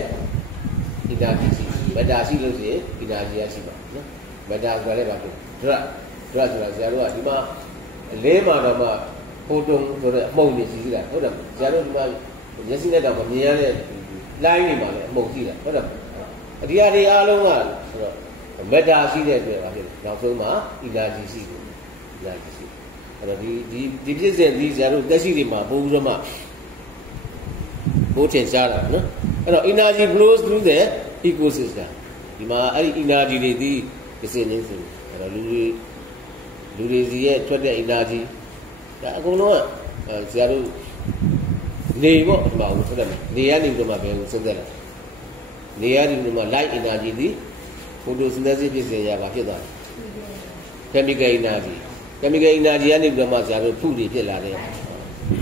အင်နာဂျီရှိမက်တာရှိလို့ရှိရင်အင်နာဂျီရရှိပါနော်မက်တာဆိုတာလည်းပါဘူးဒရဆိုတာဆရာတို့ကဒီမှာအလေးမှာတော့မှဖိုတုံဆိုတဲ့အမှုန်ကြီးရှိတာဟုတ်တယ်ဆရာတို့ဒီမှာမျက်စိနဲ့တော့မမြင်ရတဲ့လိုင်းတွေမှာလည်းအမှုန်ရှိတာဟုတ်တယ်အဒီအရာတွေအားလုံးကဆိုတော့မက်တာရှိတဲ့အတွက်ပါဖြစ်တယ်နောက်ဆုံးမှာအင်နာဂျီရှိတယ်အင်နာဂျီရှိအဲ့တော့ဒီပြည့်စင်ဒီဆရာတို့တက်ရှိတွေမှာပို့ပြီးတော့မှပို့ထင်ရှားတာနော်အဲ့တော့ energy flows through the ecosystem ဒီမှာအဲ့ဒီ energy တွေဒီပြည့်စင်နေဆိုအဲ့တော့လူတွေစီရဲ့ထွက်တဲ့ energy ဒါအကုန်လုံးကဆရာတို့နေပေါ့ဒီမှာဟုတ်တယ်နေရနေပြီးတော့မှဘယ်ကိုစဉ်းစားလဲနေရနေပြီးတော့မှ light energy ဒီ photosynthesis ပြည့်စင်ရပါဖြစ်သွားတယ် chemical energy chemical energy ကနေပြီးတော့မှဆရာတို့ဖုတွေဖြစ်လာတယ်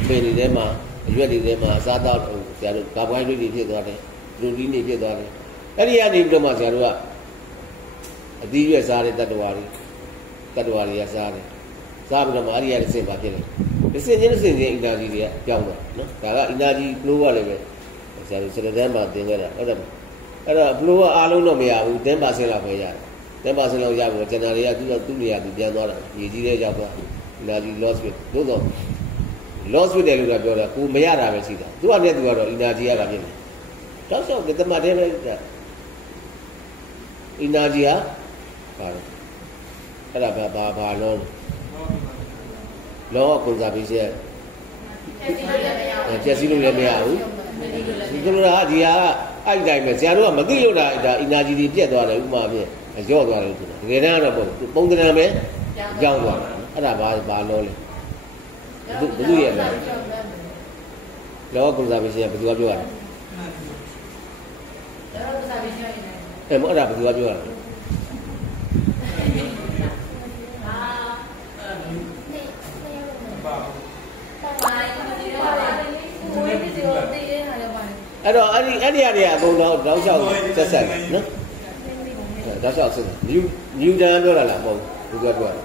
ပင်တွေထဲမှာအရွက်တွေထဲမှာအစားအသောက်ဆရာတို့ကာဗွန်ဟိုက်ဒရိတ်တွေဖြစ်သွားတယ်ပရိုတင်းတွေဖြစ်သွားတယ်အဲ့ဒီကနေပြီးတော့မှဆရာတို့ကအသီးရွက်စားတဲ့တတ္တဝါတွေကစားတယ်စားပြီးတော့မှအဲ့ဒီရတဲ့စင်ပါဖြစ်တယ်ဒီစင်ချင်း energy တွေကကြောင်းတော့နော်ဒါက energy flow ကလည်းပဲဆရာတို့စရတန်းမှာသင်ခဲ့တာဟုတ်တယ်အဲ့တော့ flow ကအားလုံးတော့မရဘူး 10% လောက်ပဲရတယ်10% လောက်ရပြီကျန်တာတွေကသူ့နေရာသူပြန်သွားတာရေကြီးတဲ့ရောက်သွား energy loss ပဲသို့တော့ loss ဖြစ်တယ်လို့ပြောတာကိုမရတာပဲရှိတာသူကလည်းသူကတော့ energy ရတာဖြစ်တယ်တောက်လျှောက်ကတမတ်တဲ့ပဲ energy ဟာပါတယ်အဲ့ဒါဘာလုံးလောက conservation ကျက်စီလို့လည်းမရဘူးဒီလိုလားဒီဟာအဲ့တိုင်းပဲဆရာတို့ကမသိလို့ဒါ energy တွေပြတ်သွားတယ်ဥပမာပြရော့သွားတယ်ဆိုတာတကယ်တမ်းတော့ပုံသဏ္ဍာန်ပဲကြောင်းသွားတယ်အဲ့ဒါဘာလို့လဲဘယ်သူရဲ့လဲလောက conservation ကဘယ်သူကပြောရလဲလောက conservation အဲ့ဒါဘယ်သူကပြောရလဲအဲ့တော့အဲ့ဒီအရာတွေအကုန်တော့တောက်လျှောက်ဆက်ဆက်တယ်နော်တောက်လျှောက်ဆက်နျူတန်ပြောတာလားမဟုတ်ဘူးသူကပြောတာ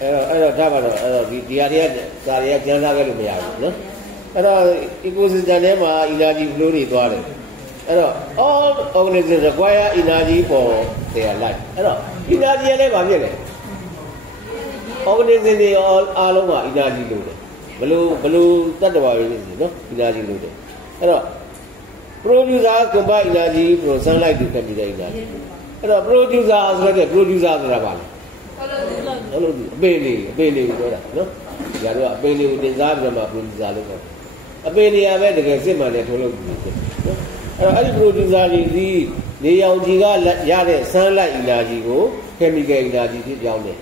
အဲ့တော့ဒါကတော့အဲ့တော့ဒီဟာတွေကဒါတွေကကျန်းစားခဲ့လို့မရဘူးနော်အဲ့တော့ ecosystem ထဲမှာ energy flow တွေသွားတယ်အဲ့တော့ all organisms require energy for their life အဲ့တော့ energy လည်းဘာဖြစ်လဲ organism တွေအားလုံးက energy လို့တယ်ဘလို့တတ္တဝါတွေနေနော် energy လို့တယ်အဲ့တော့ producer combine energy from sunlight to chemical energy အဲ့တော့ producer ဆိုတဲ့ producer ဆိုတာဘာလဲဟုတ်လို့အပင်လေးကိုပြောတာနော်ဒီကတော့အပင်လေးကိုတင်စားပြီးတော့မှ producer လို့ခေါ်တယ်အပင်တွေကပဲတကယ်စစ်မှန်တဲ့ထုတ်လုပ်ပြီးဖြစ်နော်အဲ့တော့အဲ့ဒီ producer တွေဒီနေရောင်ခြည်ကရတဲ့ sunlight energy ကို chemical energy ဖြစ်ပြောင်းတယ်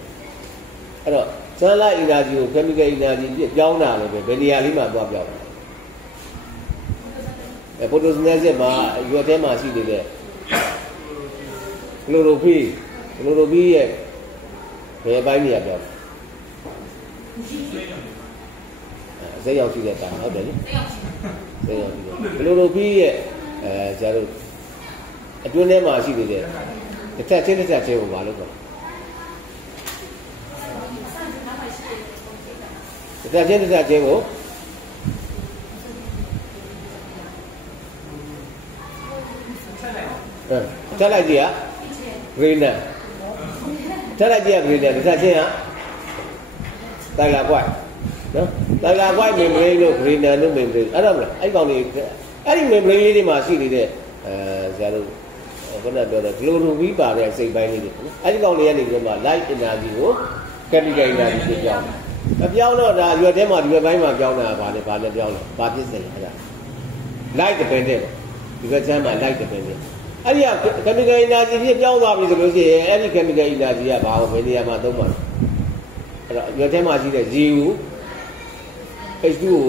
အဲ့တော့ sunlight energy ကို chemical energy ဖြစ်ပြောင်းတာလည်းပဲဘယ်နေရာလေးမှာသွားပြောင်းတယ်photosynthesis မှာရွက်ထဲမှာရှိနေတဲ့ chlorophyll ရဲ့ဘယ်ပိုင်းနေရာပြောင်းစိတ်ရောက်ရှိတဲ့တာဟုတ်တယ်လေစိတ်ရောက်ရှိတယ် chlorophyll ရဲ့ဆရာတို့အတွင်းထဲမှာရှိနေတဲ့တစ်ချက်ချင်းကိုမလုပ်တော့တစ်ချက်ချင်းကိုတက်လိုက်ကြည့်ရ greener တက်လိုက်ကြည့်ရ greener တစ်ချက်ချင်းကတိုင်လာကွိုက်နော်တိုင်လာကွိုက် membrane လို့ greener လို့ membrane အဲ့ဒါမလားအဲ့ကောင်တွေအဲ့ဒီ membrane လေးတွေမှာရှိနေတဲ့ဆရာတို့ခုနပြောတဲ့ chlorophyll ပါတဲ့စိတ်ပိုင်းလေးတွေနော်အဲ့ဒီကောင်တွေကနေပြီးတော့ light energy ကို chemical energy ကိုပြောင်းတယ်အပြောင်းတော့ဒါရွက်ထဲမှာဒီဘက်ပိုင်းမှာပြောင်းတာဗာလဲပြောင်းလဲဘာဖြစ်စင်လဲအဲ့ဒါ light dependent ဒီဘက်ချမ်းမှာ light dependent အဲ့ဒီက chemical energy ဖြစ်ပြောင်းသွားပြီဆိုလို့ရှိရင်အဲ့ဒီ chemical energy ကဘာကိုဘယ်နေရာမှာသုံးမှာလဲအဲ့တော့ရွက်ထဲမှာရှိတဲ့ G2 H2O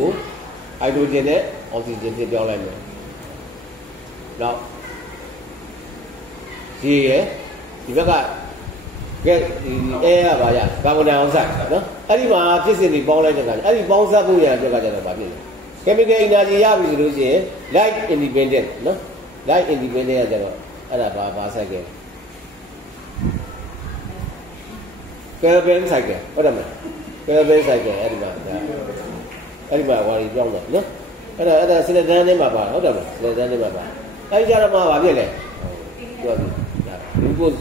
ဟိုက်ဒရိုဂျင်နဲ့အောက်ဆီဂျင်ဖြစ်ပြောင်းလိုက်မယ်နောက်ဒီရဲ့ဒီဘက်ကကဲဒီအဲရပါရကာဗွန်ဒိုင်အောက်ဆိုက်နော်အဲ့ဒီမှာဖြစ်စဉ်တွေပေါင်းလိုက်တဲ့အခါအဲ့ဒီပေါင်းစပ်ဖို့ရတဲ့အတွက်ကကျတော့ဗာဖြစ်လဲ chemical energy ရပြီဆိုလို့ရှိရင် light independent နော် light independent ကကြတော့အဲ့ဒါဘာ cycle carbon cycle ဟုတ်တယ်မလား carbon cycle အဲ့ဒီမှာဝါရီပြောင်းတော့နော်အဲ့ဒါစလက်တန်းထဲမှာပါဟုတ်တယ်မလားစလက်တန်းထဲမှာပါအဲ့ဒီကြတော့မှဘာဖြစ်လဲပြောပြီ glucose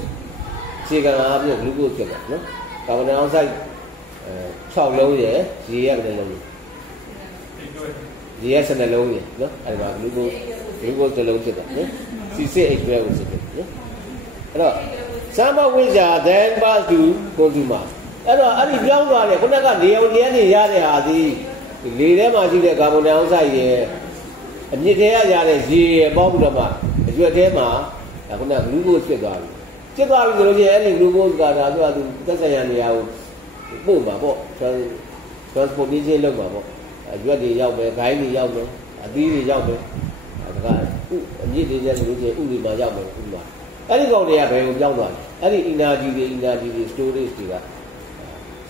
ခြေကအားဖြင့် glucose ဖြစ်တာနော်ကာဗွန်ဒိုင်အောက်ဆိုက်6လုံးရယ်ရေရတဲ့လုံးရေရ12လုံးရယ်နော်အဲ့ဒီမှာ glucose တစ်လုံးဖြစ်တာနော် C6H12 ကိုစစ်တယ်နော်အဲ့တော့ sample which are then pass to consumer အဲ့တော့အဲ့ဒီပြောင်းသွားတယ်ခုနကနေအောင်ကျန်းနေရတဲ့ဟာဒီလေထဲမှာရှိတဲ့ကာဗွန်ဒိုင်အောက်ဆိုက်ရယ်အမြစ်ထဲရတဲ့ရေရယ်ပေါင်းပြီးတော့မှအရွက်ထဲမှာခုန glucose ဖြစ်သွားပြီဖြစ်သွားပြီဆိုလို့ရှိရင်အဲ့ဒီ glucose ကဒါသူသက်ဆိုင်ရာနေရာကိုပို့မှာပေါ့ transportation လုပ်မှာပေါ့ရွက်တွေရောက်မယ်ဂိုင်းတွေရောက်မယ်အသီးတွေရောက်မယ်ဒါကအမြစ်တွေနဲ့ဆိုလို့ရှိရင်ဥတွေမှာရောက်မယ်ဥမှာအဲ့ဒီကောင်တွေကဘယ်ကိုပြောင်းသွားလဲအဲ့ဒီ energy တွေ storage တွေက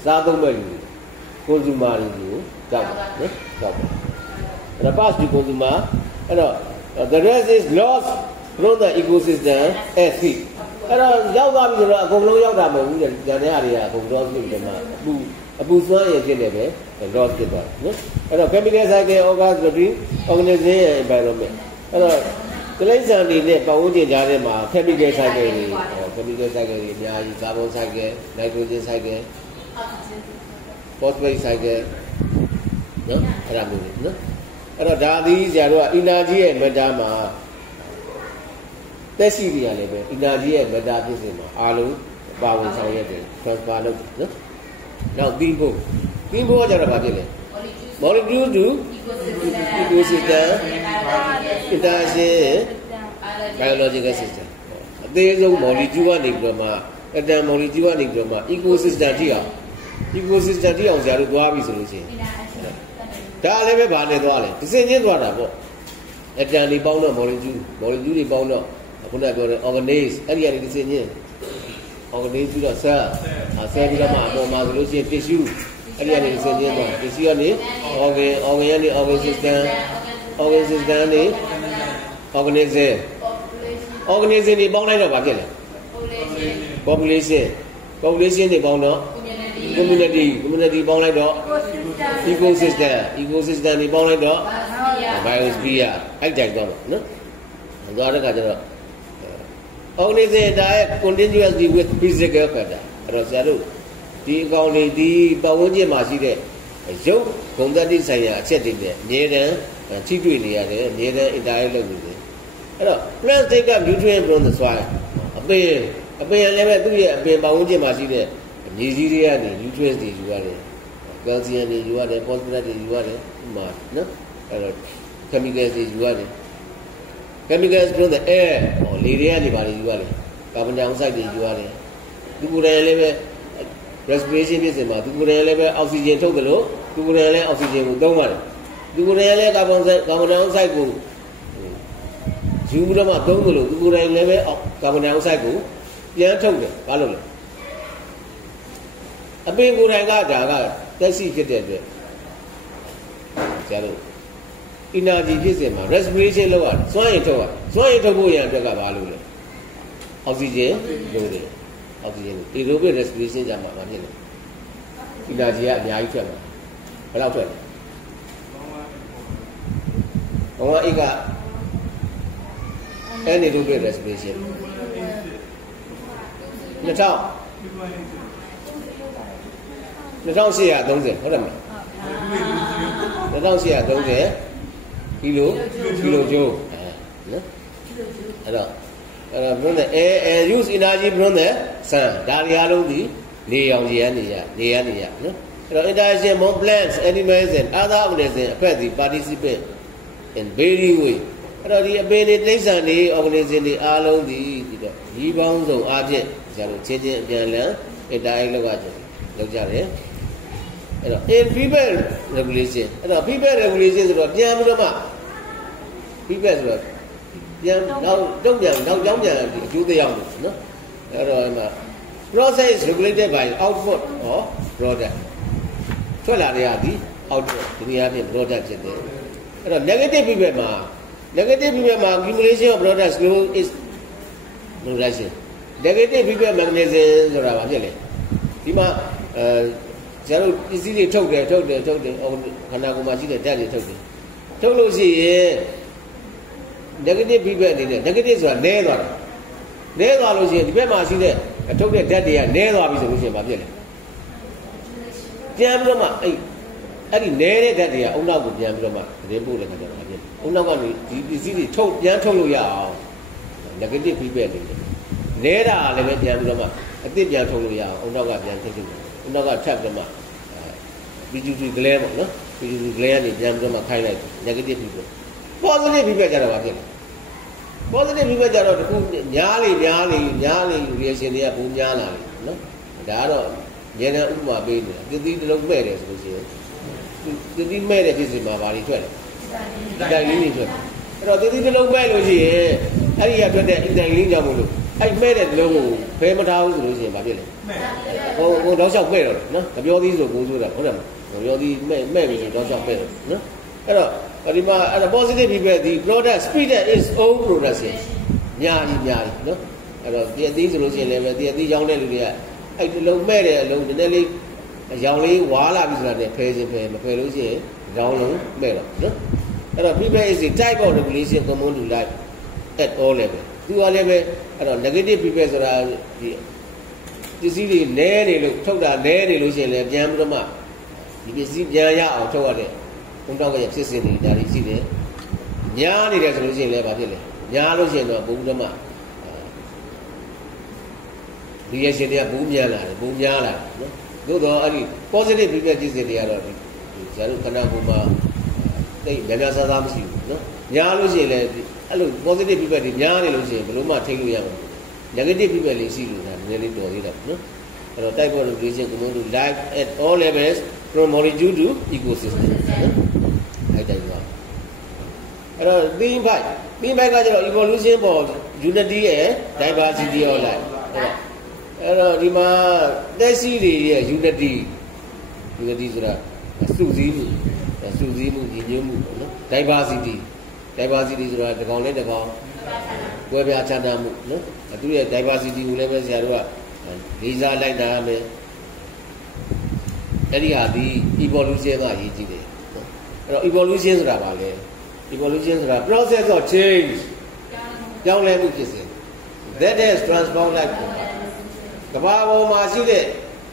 စားသုံးမဲ့လူတွေ consumer တွေကိုကြောက်တယ်နော်ကြောက်တယ်အဲ့ဒါ pass to consumer အဲ့တော့ the rest is lost from the ecosystem as heat အဲ့တော့ရောက်သွားပြီဆိုတော့အကုန်လုံးရောက်တာမဟုတ်ဘူး။ဉာဏ်နဲ့အရာအကုန် loss ဖြစ်တယ်မှာအပူစွမ်းရည်ဖြစ်နေပဲ loss ဖြစ်သွားတယ်နော်။အဲ့တော့ chemical cycle organism ရဲ့ environment အဲ့တော့ကလိဆန်တွေနဲ့ပတ်ဝန်းကျင်ကြားထဲမှာ chemical cycle တွေအများကြီး carbon cycle nitrogen cycle phosphate cycle နော်အဲ့ဒါမျိုးတွေနော်အဲ့တော့ဒါသည်ဆရာတို့က energy ရဲ့ matter မှာတက်ရှိနေရတယ်ပဲ energy ရဲ့ matter ဖြစ်စဉ်မှာအားလုံးပါဝင်ဆောင်ရွက်တယ် transfer လုပ်တယ်နော်နောက် theme ကကြတော့ဘာဖြစ်လဲ molecule to ecosystem interaction biological system အသေးဆုံး molecule ကနေပြီးတော့မှ atom molecule ကနေပြီးတော့မှ ecosystem ထိအောင်ဆရာတို့သွားပြီဆိုလို့ရှိရင်ဒါလည်းပဲဗာနဲ့သွားတယ်တစ်စင်ချင်းသွားတာပေါ့ atom တွေပေါင်းတော့ molecule တွေပေါင်းတော့ခုနကပြောတဲ့ organelles အဲ့ဒီကနေတစ်စင်ချင်း organelles ပြီးတော့ cell ပြီးတော့မှအပေါ်မှာဆိုလို့ရှိရင် tissue အဲ့ဒီကနေတစ်စင်ချင်းသွား tissue ကနေ organ ကနေ organ system ကနေ organism တွေပေါင်းလိုက်တော့ဗာဖြစ်လဲ population တွေပေါင်းတော့ community ပေါင်းလိုက်တော့ ecosystem တွေပေါင်းလိုက်တော့ biosphere အဲ့တိုင်းတော့နော်သွားတဲ့ခါကျတော့ organism ဒါရဲ့ continuously with physical factor အဲ့တော့ဆရာတို့ဒီအကောင်လေးဒီပတ်ဝန်းကျင်မှာရှိတဲ့ရုပ်ဂုဏ်သတ္တိဆိုင်ရာအချက်တွေနဲ့အမြဲတမ်းထိတွေ့နေရတယ်အမြဲတမ်း interact လုပ်နေတယ်အဲ့တော့ plant take up nutrient from the soil အပင်လည်းပဲသူ့ရဲ့အပင်ပတ်ဝန်းကျင်မှာရှိတဲ့မြေကြီးတွေကနေ nutrients တွေယူရတယ် calcium တွေယူရတယ် phosphorus တွေယူရတယ်ဥမာနော်အဲ့တော့ chemicals တွေယူရတယ် chemicals from the air လေတွေကနေပါလေယူရတယ် carbon dioxide တွေယူရတယ်သူကိုယ်တိုင်လည်းပဲ respiration ဖြစ်စဉ်မှာသူကိုယ်တိုင်လည်းပဲ oxygen ထုတ်တယ်လို့သူကိုယ်တိုင်လည်း oxygen ကိုသုံးရတယ်သူကိုယ်တိုင်လည်း carbon dioxide ကိုယူပြီးတော့မှသုံးတယ်လို့သူကိုယ်တိုင်လည်းပဲ carbon dioxide ကိုပြန်ထုတ်တယ်ဘာလို့လဲအပင်ကိုယ်တိုင်ကဒါကတက်ရှိဖြစ်တဲ့အတွက်ဆရာတို့ energy ဖြစ်စဉ်မှာ respiration လုပ်ရတယ်စွမ်းရည်ထုတ်ရတယ်စွမ်းရည်ထုတ်ဖို့ရန်အတွက်ကဘာလို့လဲ oxygen လိုတယ် oxygen aerobic respiration ကြမှာမဖြစ်ဘူး energy ကအများကြီးထွက်မှာဘယ်လောက်ထွက်လဲဘဝအိတ်က anaerobic respiration 2830ဟုတ်တယ်မလား2830ကီလိုဂျိုးနော်အဲ့တော့ဘယ်လိုလဲ air use energy from the sun ဒါတွေအားလုံးဒီနေရောင်ခြည်ကနေရနော်အဲ့တော့ interaction among plants animals and other organisms affect the participant in varying way အဲ့တော့ဒီအပင်တွေတိရစ္ဆာန်တွေ organism တွေအားလုံးဒီတော့ဒီပေါင်းစုံအားဖြင့်ဆရာတို့ချင်းအပြန်လန် interact လုပ်ကြတယ်အဲ့တော့ in feedback regulation အဲ့တော့ feedback regulation ဆိုတော့ပြန်ပြီးတော့မှ feedback ဆိုတော့ပြန်နောက်ကြောင်းပြန်အကျိုးသက်ရောက်လို့နော်အဲ့တော့အဲ့မှာ process regulated by output or product ထွက်လာတဲ့ဟာဒီ output ဒီနေရာပြင် product ဖြစ်တယ် အဲ့တော့ negative feedback မှာ accumulation of product slow is modulation negative feedback mechanism ဆိုတာဘာဖြစ်လဲဒီမှာကျန်တို့ပစ္စည်းတွေထုတ်တယ်ခန္ဓာကိုယ်မှာရှိတဲ့ဓာတ်တွေထုတ်လို့ရှိရင် negative feedback အနေနဲ့ negative ဆိုတာနည်းသွားလို့ရှိရင်ဒီဘက်မှာရှိတဲ့ထုတ်တဲ့ဓာတ်တွေကနည်းသွားပြီဆိုလို့ရှိရင်ဘာဖြစ်လဲပြန်ပြီးတော့မှအဲ့ဒီနည်းတဲ့ဓာတ်တွေကအုံနောက်ကိုပြန်ပြီးတော့မှသတင်းပို့တဲ့ခါကျတော့ဘာဖြစ်လဲအုံနောက်ကနေဒီပစ္စည်းတွေပြန်ထုတ်လို့ရအောင် negative feedback တွေနည်းတာလည်းပဲပြန်ပြီးတော့မှအစ်စ်ပြန်ထုတ်လို့ရအောင်အုံနောက်ကပြန်ထုတ်လို့အုံနောက်ကထပ်ပြီးတော့မှ pituitary gland ပေါ့နော် pituitary gland ကနေပြန်ပြီးတော့မှခိုင်းလိုက် negative feedback positive feedback ကြတော့ဘာဖြစ်လဲ positive feedback ကြတော့တခုညားလေ reaction တွေကပုံများလာတယ်နော်ဒါကတော့ဉာဏ်ဥပမာပေးနေတာသတိတစ်လုံးမဲ့တယ်ဆိုလို့ရှိရင်သတိမဲ့တဲ့ဖြစ်စဉ်မှာဘာတွေထွက်လဲတိုင်လင်းတွေထွက်အဲ့တော့သတိတစ်လုံးမဲ့လို့ရှိရင်အဲ့ဒီကထွက်တဲ့တိုင်လင်းကြောင့်မလို့အဲ့မဲ့တဲ့တစ်လုံးကိုဖယ်မထားဘူးဆိုလို့ရှိရင်ဘာဖြစ်လဲဟိုတော့လျှောက်မဲ့တော့နော်မပြောသေးဆိုကိုဆိုတာဟုတ်တယ်မပြောသေးမဲ့ပြီဆိုတော့လျှောက်မဲ့တော့နော်အဲ့တော့ဒီမှာအဲ့ positive feedback ဒီ product speed is own production ညာကြီးနော်အဲ့တော့ဒီအသေးဆိုလို့ရှိရင်လည်းဒီအသေးရောင်းတဲ့လူတွေကအဲ့ဒီလုံးမဲ့တဲ့အလုံးနည်းနည်းလေးရောင်လေးဝါလာပြီဆိုတာနဲ့ဖယ်ခြင်းဖယ်မဖယ်လို့ရှိရင်ရောင်းလုံးမဲ့တော့နော်အဲ့တော့ feedback is a type of regulation common to life at all level သူကလည်းပဲအဲ့တော့ negative feedback ဆိုတာဒီပစ္စည်းတွေနည်းနေလို့ထုတ်တာနည်းနေလို့ရှိရင်လည်းပြန်ပြီးတော့မှဒီပစ္စည်းပြန်ရအောင်ထုတ်ရတဲ့ဘုံတော့ရဲ့ဖြစ်စဉ်တွေဒါတွေရှိတယ်ညားနေတယ်ဆိုလို့ရှိရင်လည်းဘာဖြစ်လဲညားလို့ရှိရင်တော့ဘုံတော့မှreaction တွေကဘူးများလာတယ်နော်သို့တော့အဲ့ဒီ positive feedback ဖြစ်စဉ်တွေကတော့ဒီဇာတ်ခန္ဓာကိုယ်မှာတိတ်များဆန်းမရှိဘူးနော်ညားလို့ရှိရင်လည်းအဲ့လို positive feedback တွေညားနေလို့ရှိရင်ဘယ်လိုမှထိလို့ရမှာ negative feedback လေးရှိလို့ဒါနည်းနည်းလေးတော်သေးတယ်နော်အဲ့တော့ type of regulation common to life at all levels from molecule to ecosystem နော်အဲ့တိုင်းပါအဲ့တော့ theme 5ကကျတော့ evolution for unity and diversity of life အဲ့တော့ဒီမှာသက်ရှိတွေရဲ့ unity ဆိုတာစုစည်းမှုညီညွတ်မှုပေါ့နော် diversity ဆိုတာတစ်ကောင်နဲ့တစ်ကောင်ကွဲပြားခြားနားမှုနော်သူရဲ့ diversity ကိုလည်းပဲဆရာတို့ကလေးစားလိုက်တာပဲအဲ့ဒီဟာဒီ evolution ကရေးကြည့်တယ်အဲ့တော့ evolution ဆိုတာဘာလဲ evolution ဆိုတာ process of change ကြောင်းလဲမှုဖြစ်စဉ် that has transformed life ကမ္ဘာပေါ်မှာရှိတဲ့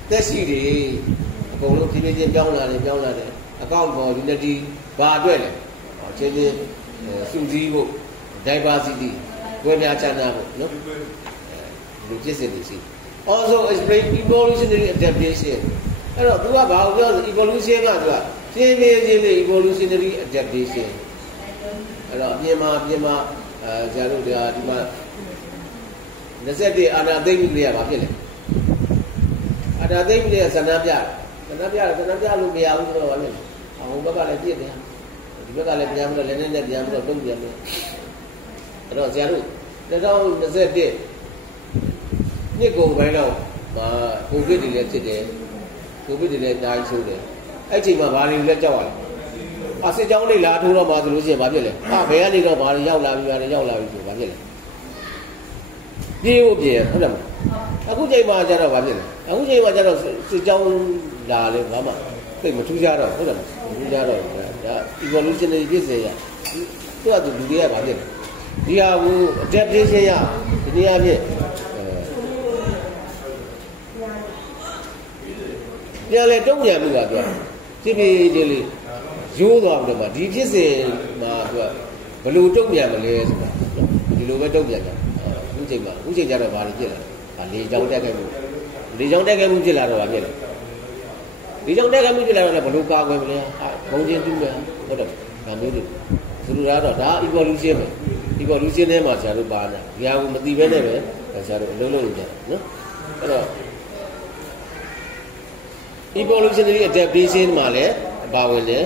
သက်ရှိတွေအကုန်လုံးဖြည်းဖြည်းချင်းပြောင်းလာတယ်အကောင့်ပေါ် unity ဘာအတွက်လဲချင်းချင်းစုစည်းဖို့ diversity ကွဲပြားခြားနားဖို့နော်ဒီဖြစ်စဉ်တွေရှိ also explain evolutionary adaptation အဲ့တော့သူကဘာကိုပြောလဲ evolution ကသူကဖြည်းဖြည်းချင်းလေး evolutionary adaptation အဲ့တော့အပြင်မှာဆရာတို့ဒီမှာ21အာနာသိမ့်မှုတွေကဘာဖြစ်လဲအာနာသိမ့်မှုတွေကဆန္ဒပြလို့မရဘူးဆိုတော့ဘာလဲဟိုဘက်ကလည်းပြည့်တယ်ဒီဘက်ကလည်းပြန်ပြီးတော့လည်းနည်းနည်းပြန်ပြီးတော့တုံ့ပြန်တယ်အဲ့တော့ဆရာတို့2021နှစ်ကုန်ပိုင်းတော့ကိုဗစ်တွေလည်းဖြစ်တယ်ကိုဗစ်တွေလည်းတားဆိုးတယ်အဲ့ချိန်မှာဘာတွေလဲကြောက်ရလဲစစ်ကြောင်းလေးလာထိုးတော့မှဆိုလို့ရှိရင်ဘာဖြစ်လဲဘယ်ကနေတော့ဘာတွေရောက်လာပြီဆိုဘာဖြစ်လဲပြေးဟုတ်တယ်မလားအခုချိန်မှာကျတော့ဘာဖြစ်လဲအခုချိန်မှာကျတော့စစ်ကြောင်းလာလေဘာမှသိမထူးကြတော့ဟုတ်တယ်မထူးကြတော့ဒါ evolutionary ဖြစ်စေရသူကလူတွေကဘာဖြစ်လဲဒီဟာကို adaptation ရဒီနေရာဖြစ်ပြန်လေတုံ့ပြန်မှုကပြောဖြည်းဖြည်းချင်းလေးရိုးသွားပြီးတော့ဒီဖြစ်စဉ်မှာသူကဘယ်လိုတုံ့ပြန်မလဲဆိုတာနော်ဒီလိုပဲတုံ့ပြန်တာအခုချိန်ကျတော့ဘာတွေဖြစ်လာလဲလေကြောင်းတက်ခဲ့မှုဖြစ်လာတော့ဘာဖြစ်လဲလေကြောင်းတက်ခဲ့မှုဖြစ်လာတော့ဘယ်လိုကာကွယ်မလဲဘုံချင်းတူးမယ်ဟုတ်တယ်ဒါမျိုးတွေသူတို့ကတော့ဒါ evolution ပဲ evolution ထဲမှာဆရာတို့ပါတာဒီဟာကိုမသိဘဲနဲ့ပဲဆရာတို့အလုံးလုံးလုပ်ကြတယ်နော်အဲ့တော့ evolutionary adaptation မှာလည်းပါဝင်တယ်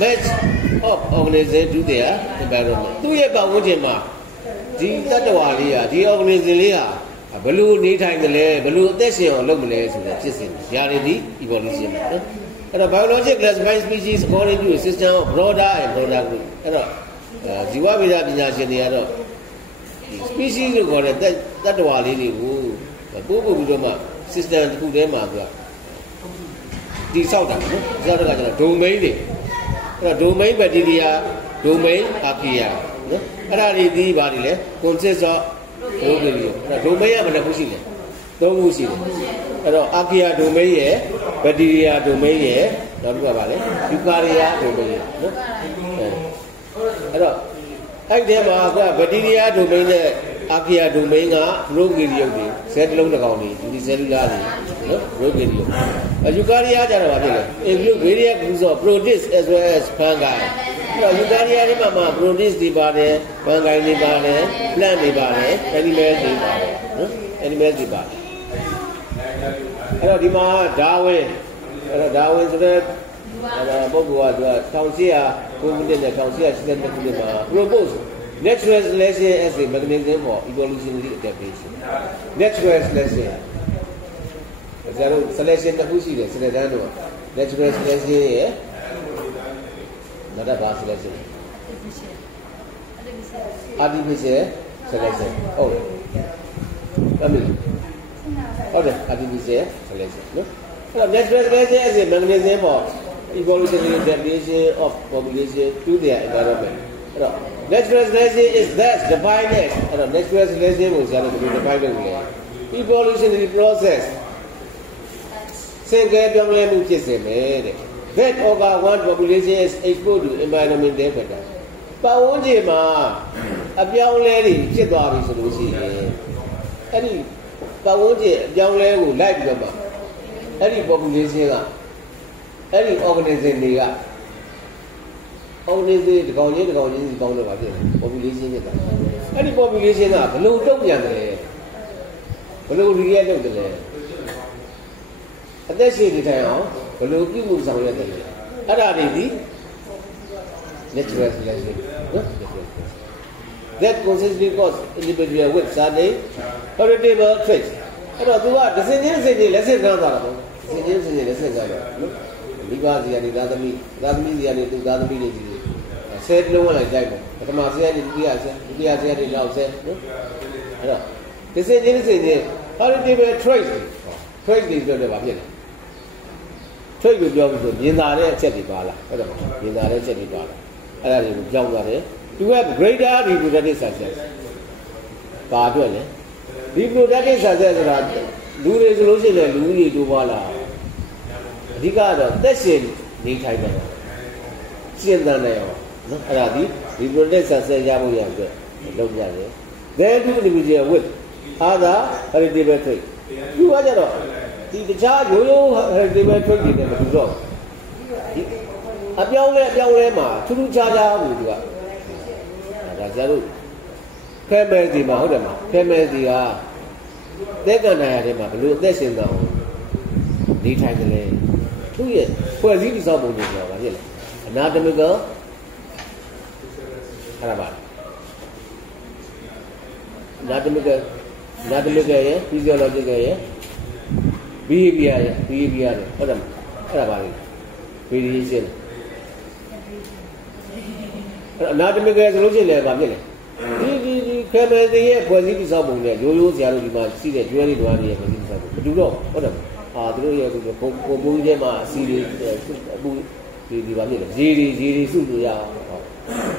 match of organism to their environment သူ့ရဲ့ပတ်ဝန်းကျင်မှာဒီတတ္တဝါလေးဟာဒီ organism လေးဟာဘယ်လိုနေထိုင်သလဲဘယ်လိုအသက်ရှင်အောင်လုပ်မလဲဆိုတဲ့ဖြစ်စဉ်ဒါတွေဒီ evolution ပဲနော် အဲ့တော့ biological classified species according to a system of broader and broader group အဲ့တော့ဇီဝဗေဒပညာရှင်တွေကတော့ဒီ species ကိုခေါ်တဲ့တတ္တဝါလေးတွေကိုပို့ပြီးတော့မှ system တစ်ခုတည်းမှာသူကဒီဆောက်တာနော်ဇာတ်ကကျတော့ domain တွေအဲ့တော့ domain bacteria domain archaea နော်အဲ့ဒါတွေဒီဘာတွေလဲ consist of prokaryote အဲ့တော့ domain ကဘယ်နှခုရှိလဲ၃ခုရှိတယ်အဲ့တော့ archaea domain ရယ် bacteria domain ရယ်နောက်တစ်ခုကဘာလဲ eukarya domain ရယ်နော်အဲ့တော့အဲ့ဒီမှာက bacteria domain နဲ့ archaea domain က prokaryote တွေ cell တစ်လုံးတစ်ကောင်တွေ unicellular တွေနော် prokaryote eukarya ကျတော့ဘာဖြစ်လဲ include various groups of protists as well as fungi အဲ့တော့ eukarya တွေမှာ protists တွေပါတယ် fungi တွေပါတယ် plant တွေပါတယ် animals တွေပါတယ်နော် animals တွေပါတယ်အဲ့တော့ဒီမှာ Darwin အဲ့တော့ Darwin ဆိုတဲ့ပုဂ္ဂိုလ်ကသူက1800ခုနှစ်နဲ့1882ခုနှစ်မှာ propose natural selection as a mechanism for evolutionary adaptation natural selection ကျတော့ selection တစ်ခုရှိတယ်စနစ်တန်းတော့ natural selection ရဲ့နောက်တစ်ပါ selection artificial selection ဟုတ်တယ်ဟုတ်တယ် artificial selection နော်အဲ့တော့ natural selection as a mechanism for evolutionary adaptation of population to their environment အဲ့တော့ natural selection is thus defined as အဲ့တော့ natural selection ကိုဆရာတို့ဒီ define လုပ်နေတယ် evolutionary process စင်ကြယ်ပြောင်းလဲမှုဖြစ်စေမယ်တဲ့ that over one population is exposed to environmental factors ပတ်ဝန်းကျင်မှာအပြောင်းလဲတွေဖြစ်သွားပြီဆိုလို့ရှိရင်အဲ့ဒီပတ်ဝန်းကျင်အပြောင်းလဲကိုလိုက်ပြီးတော့မှအဲ့ဒီ population ကအဲ့ဒီ organism တွေက organism တစ်ကောင်ချင်းစီပေါင်းတော့ပါဖြစ်တယ် population ဖြစ်တာအဲ့ဒီ population ကဘယ်လိုတုံ့ပြန်တယ်ဘယ်လို react လုပ်တယ်လဲအသက်ရှင်နေထိုင်အောင်ဘယ်လိုပြုမှုဆောင်ရွက်တယ်လဲအဲ့ဒါတွေဒီ natural selection နော် that consistently cause individual with certain heritable traits အဲ့တော့သူကတစ်စင်ချင်းလက်ဆင့်ကမ်းသွားတာပေါ့တစ်စင်ချင်းလက်ဆင့်ကမ်းတာနော်မိဘစီကနေသားသမီးစီကနေသူသားသမီးတွေကြီးဆဲလုံးဝလိုက်ကြိုက်ပေါ့ပထမဆဲကနေဒုတိယဆဲကနေနောက်ဆဲနော်အဲ့တော့တစ်စင်ချင်း heritable traits တွေပြောတယ်ဗာဖြစ်တယ်trait ကိုပြောပြီးဆိုမြင်သာတဲ့အချက်တွေပါလားအဲ့တော့မြင်သာတဲ့အချက်တွေပါလားအဲ့ဒါတွေကိုကြောက်သွားတယ်သူက greater reproductive success ပါအတွက်လေ reproductive success ဆိုတာလူတွေဆိုလို့ရှိရင်လူကြီးတိုးပွားလာအဓိကတော့သက်ရှင်နေထိုင်တယ်ရှင်းတဲ့နေရောနော်အဲ့ဒါဒီ reproductive success ရဖို့ရအတွက်လုပ်ရတယ် then to individual with other heritable trait သူကကြတော့ဒီတခြားရိုး heritable trait တွေနဲ့မတူတော့ဘူးအပြောင်းလဲမှာထူးထူးခြားခြားလို့သူကဒါကျတော့ family ဒီမှာဟုတ်တယ်မလား family ဒီကသက်ကန္တာရထဲမှာဘယ်လိုအသက်ရှင်သွားအောင်နေထိုင်ကြလဲသူ့ရဲ့ဖွဲ့စည်းတည်ဆောက်ပုံတွေဆိုတာဗာဖြစ်လဲ anatomical အဲ့ဒါပါ anatomical ရဲ့ physiological ရဲ့ behavior ရဲ့ဟုတ်တယ်မလားအဲ့ဒါပါလေ variation အဲ့ anatomical ဆိုလို့ရှိရင်လည်းဗာဖြစ်လဲဒီ family ရဲ့ဖွဲ့စည်းတည်ဆောက်ပုံနဲ့ရိုးဆရာတို့ဒီမှာရှိတဲ့ကျွဲတွေတွားတွေရဲ့ဖွဲ့စည်းတည်ဆောက်ပုံမတူတော့ဟုတ်တယ်သူတို့ရဲ့ကိုမိုးကြီးထဲမှာအစီတွေအခုဒီဗာဖြစ်လဲရေတွေစုလို့ရအော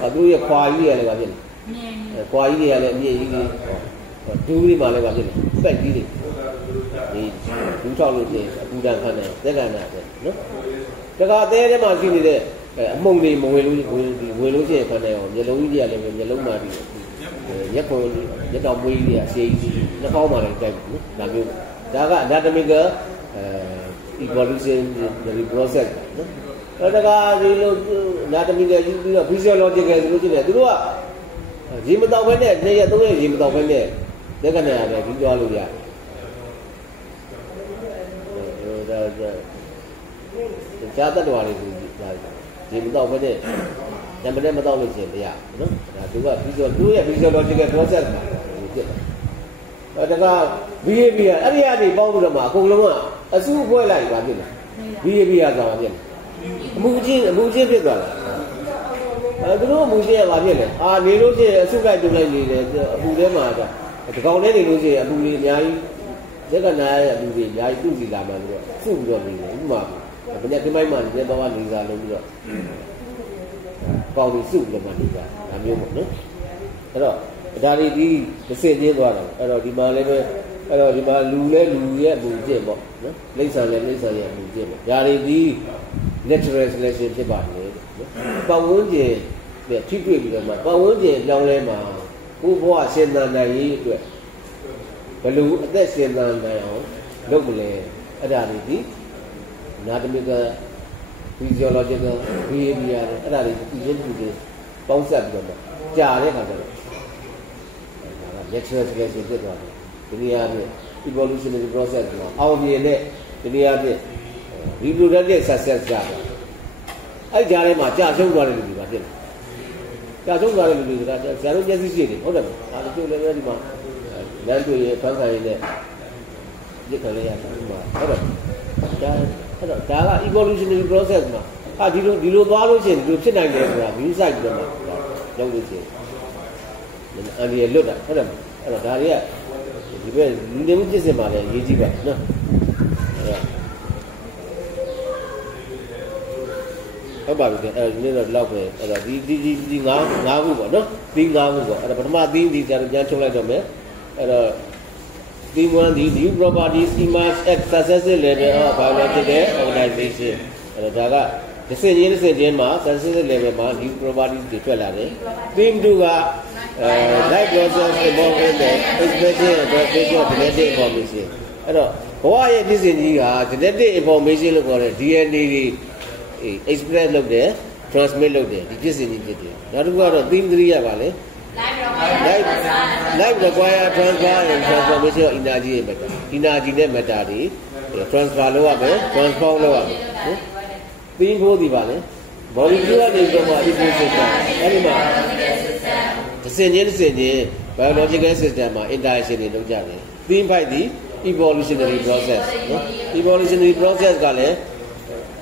င်သူတို့ရဲ့ခွာကြီးတွေလည်းဗာဖြစ်လဲခွာကြီးတွေကလည်းအမြင့်ကြီးတွေဒူးတွေမှာလည်းဗာဖြစ်လဲပက်ကြီးတွေဒီဒူးထောက်လို့ပြင်အပူဒဏ်ခံတယ်သက်ကန္တာပဲနော်တခါအသေးထဲမှာရှိနေတဲ့အမှုန်တွေမဝင်လို့ဝင်လို့ရှိရင်ခံတယ်အောင်မျက်လုံးကြီးတွေကလည်းမျက်လုံးမှာပြီးရက်ပေါ်ရက်တော်မွေးကြီးတွေအစီအကြီးနှာခေါင်းမှာလည်းတိုက်ဘူးနော်ဒါမျိုးဒါက anatomical evolution process နော်တခါဒီလို anatomical ယူပြီးတော့ physiological ဆိုလို့ရှိတယ်သူတို့ကရေမတောက်ဘဲနဲ့2ရက်3ရက်ရေမတောက်ဘဲနဲ့သက်ကန္တာရတယ်ပြီးသွားလို့ရတယ်ဇာတ်တော်တွေဆိုဒီမတော့ဘဲနဲ့ညမနဲ့မတော့လို့ရှိရင်တရားနော်ဒါသူကသူ့ရဲ့ physiological process မှာဖြစ်တယ်ဒါက behavior အဲ့ဒီအရာတွေပေါင်းလို့တော့မှအကုန်လုံးကအစုအဖွဲ့လိုက်ပါဖြစ်တယ် behavior ဆိုတာဖြစ်တယ်အမှုချင်းဖြစ်သွားတာသူတို့အမှုချင်းကဘာဖြစ်လဲနေလို့ချင်းအစုလိုက်တုံလိုက်နေတယ်အပူထဲမှာဒီကောင်လေးနေလို့ချင်းအပူလေးအများကြီးလက်ကနားရဲ့အပူလေးအများကြီးသူ့စီလာမှလို့စုပြီးတော့နေတယ်ဥပမာဘယ်နဲ့ဒီမိုက်မှနေတော့နေစားလို့ပြီးတော့ပေါင်ပြီးစုပြီးတော့နေတာဒါမျိုးပေါ့နော်အဲ့တော့ဒါတွေဒီတစ်စင်ချင်းသွားတာအဲ့တော့ဒီမှာလည်းပဲအဲ့တော့ဒီမှာလူရဲ့အမှုကျင့်ပေါ့နော်လိမ့်ဆန်ရဲ့အမှုကျင့်ပေါ့ဒါတွေဒီ natural selection ဖြစ်ပါတယ်နော်ပတ်ဝန်းကျင်နဲ့ထိတွေ့ပြီးတော့မှပတ်ဝန်းကျင်ကြောင်းလဲမှာကိုယ်ဘဝရှင်သန်နိုင်ရေးအတွက်ဘယ်လိုအသက်ရှင်သန်နိုင်အောင်လုပ်မလဲအဲ့ဒါတွေဒီ anatomical physiological behavior အဲ့ဒါတွေဒီရင်းတူတွေပေါင်းစပ်ပြီးတော့ကြာတဲ့ခါကျတော့ natural selection ဖြစ်သွားတယ်ဒီနေရာပြ evolutionary process မှာအောင်မြင်တဲ့ဒီနေရာပြ reproductive success ကြတယ်အဲ့ကြားထဲမှာကြာဆုံးသွားတဲ့လူတွေပါဖြစ်တယ်ကြာဆုံးသွားတဲ့လူတွေကဆရာတို့မျက်စိရှိတယ်ဟုတ်တယ်ဒါတချို့လည်းပဲဒီမှာလမ်းတွေ့ရဖန်ခိုင်းနဲ့ရစ်ခလေးရတယ်ဒီမှာဟုတ်တယ်ဒါအဲ့တော့ဒါက evolutionary process မှာဒီလိုသွားလို့ရှိရင်ဒီလိုဖြစ်နိုင်တယ်ဆိုတာ view side ပြီးတော့ရောက်လို့ရှိရင်အန်ဒီရလွတ်တာဟုတ်တယ်အဲ့တော့ဒါတွေကဒီဘက်လူနေမှုဖြစ်စဉ်မှာလည်းရေးကြည့်ပါနော်ဟုတ်ပါပြီအဲ့ဒီနေ့တော့လောက်ပဲအဲ့တော့ဒီငါးခုပေါ့နော်ဒီငါးခုပေါ့အဲ့တော့ပထမသီးဒီကျတော့ပြန်ထုတ်လိုက်တော့မယ်အဲ့တော့သီး1 the new properties emerge at successive level of biological organization အဲ့တော့ဒါကတစ်စင်ချင်းမှာ successive level မှာ new properties တွေထွက်လာတယ်သီး2ကlife process involved in the expression and transmission of genetic information အဲ့တော့ဘဝရဲ့ဖြစ်စဉ်ကြီးက genetic information လို့ခေါ်တဲ့ DNA တွေexpress လုပ်တယ် transmit လုပ်တယ်ဒီဖြစ်စဉ်ကြီးဖြစ်တယ်နောက်တစ်ခုကတော့ theme 3ရပါလေ life require transfer and transformation of energy and matter energy နဲ့ matter တွေ transfer လုပ်ရမယ် transform လုပ်ရမယ်နော် theme 4ဒီပါလေ molecular development ecosystem အဲ့ဒီမှာတစ်စင်ချင်း biological system မှာ interaction တွေလုပ်ကြတယ် theme 5ဒီ evolutionary process နော် evolutionary process ကလည်း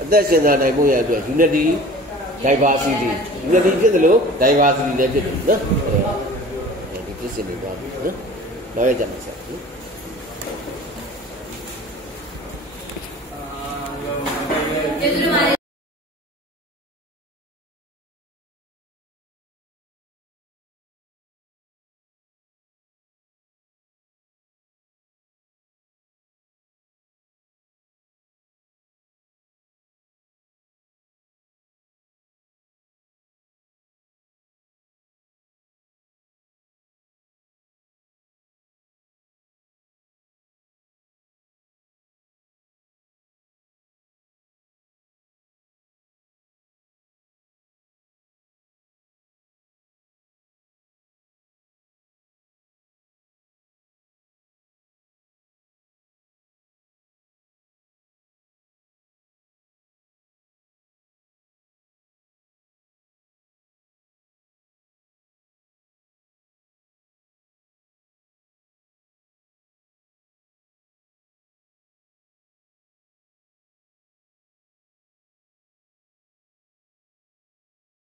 အသက်ရှင်သန်နိုင်မှုရဲ့အတွက် unity diversity ဖြစ်တယ်လို့ diversity လည်းဖြစ်တယ်နော်ဒီဖြစ်စဉ်တွေပါနော်နောက်ရကြမှာဆက်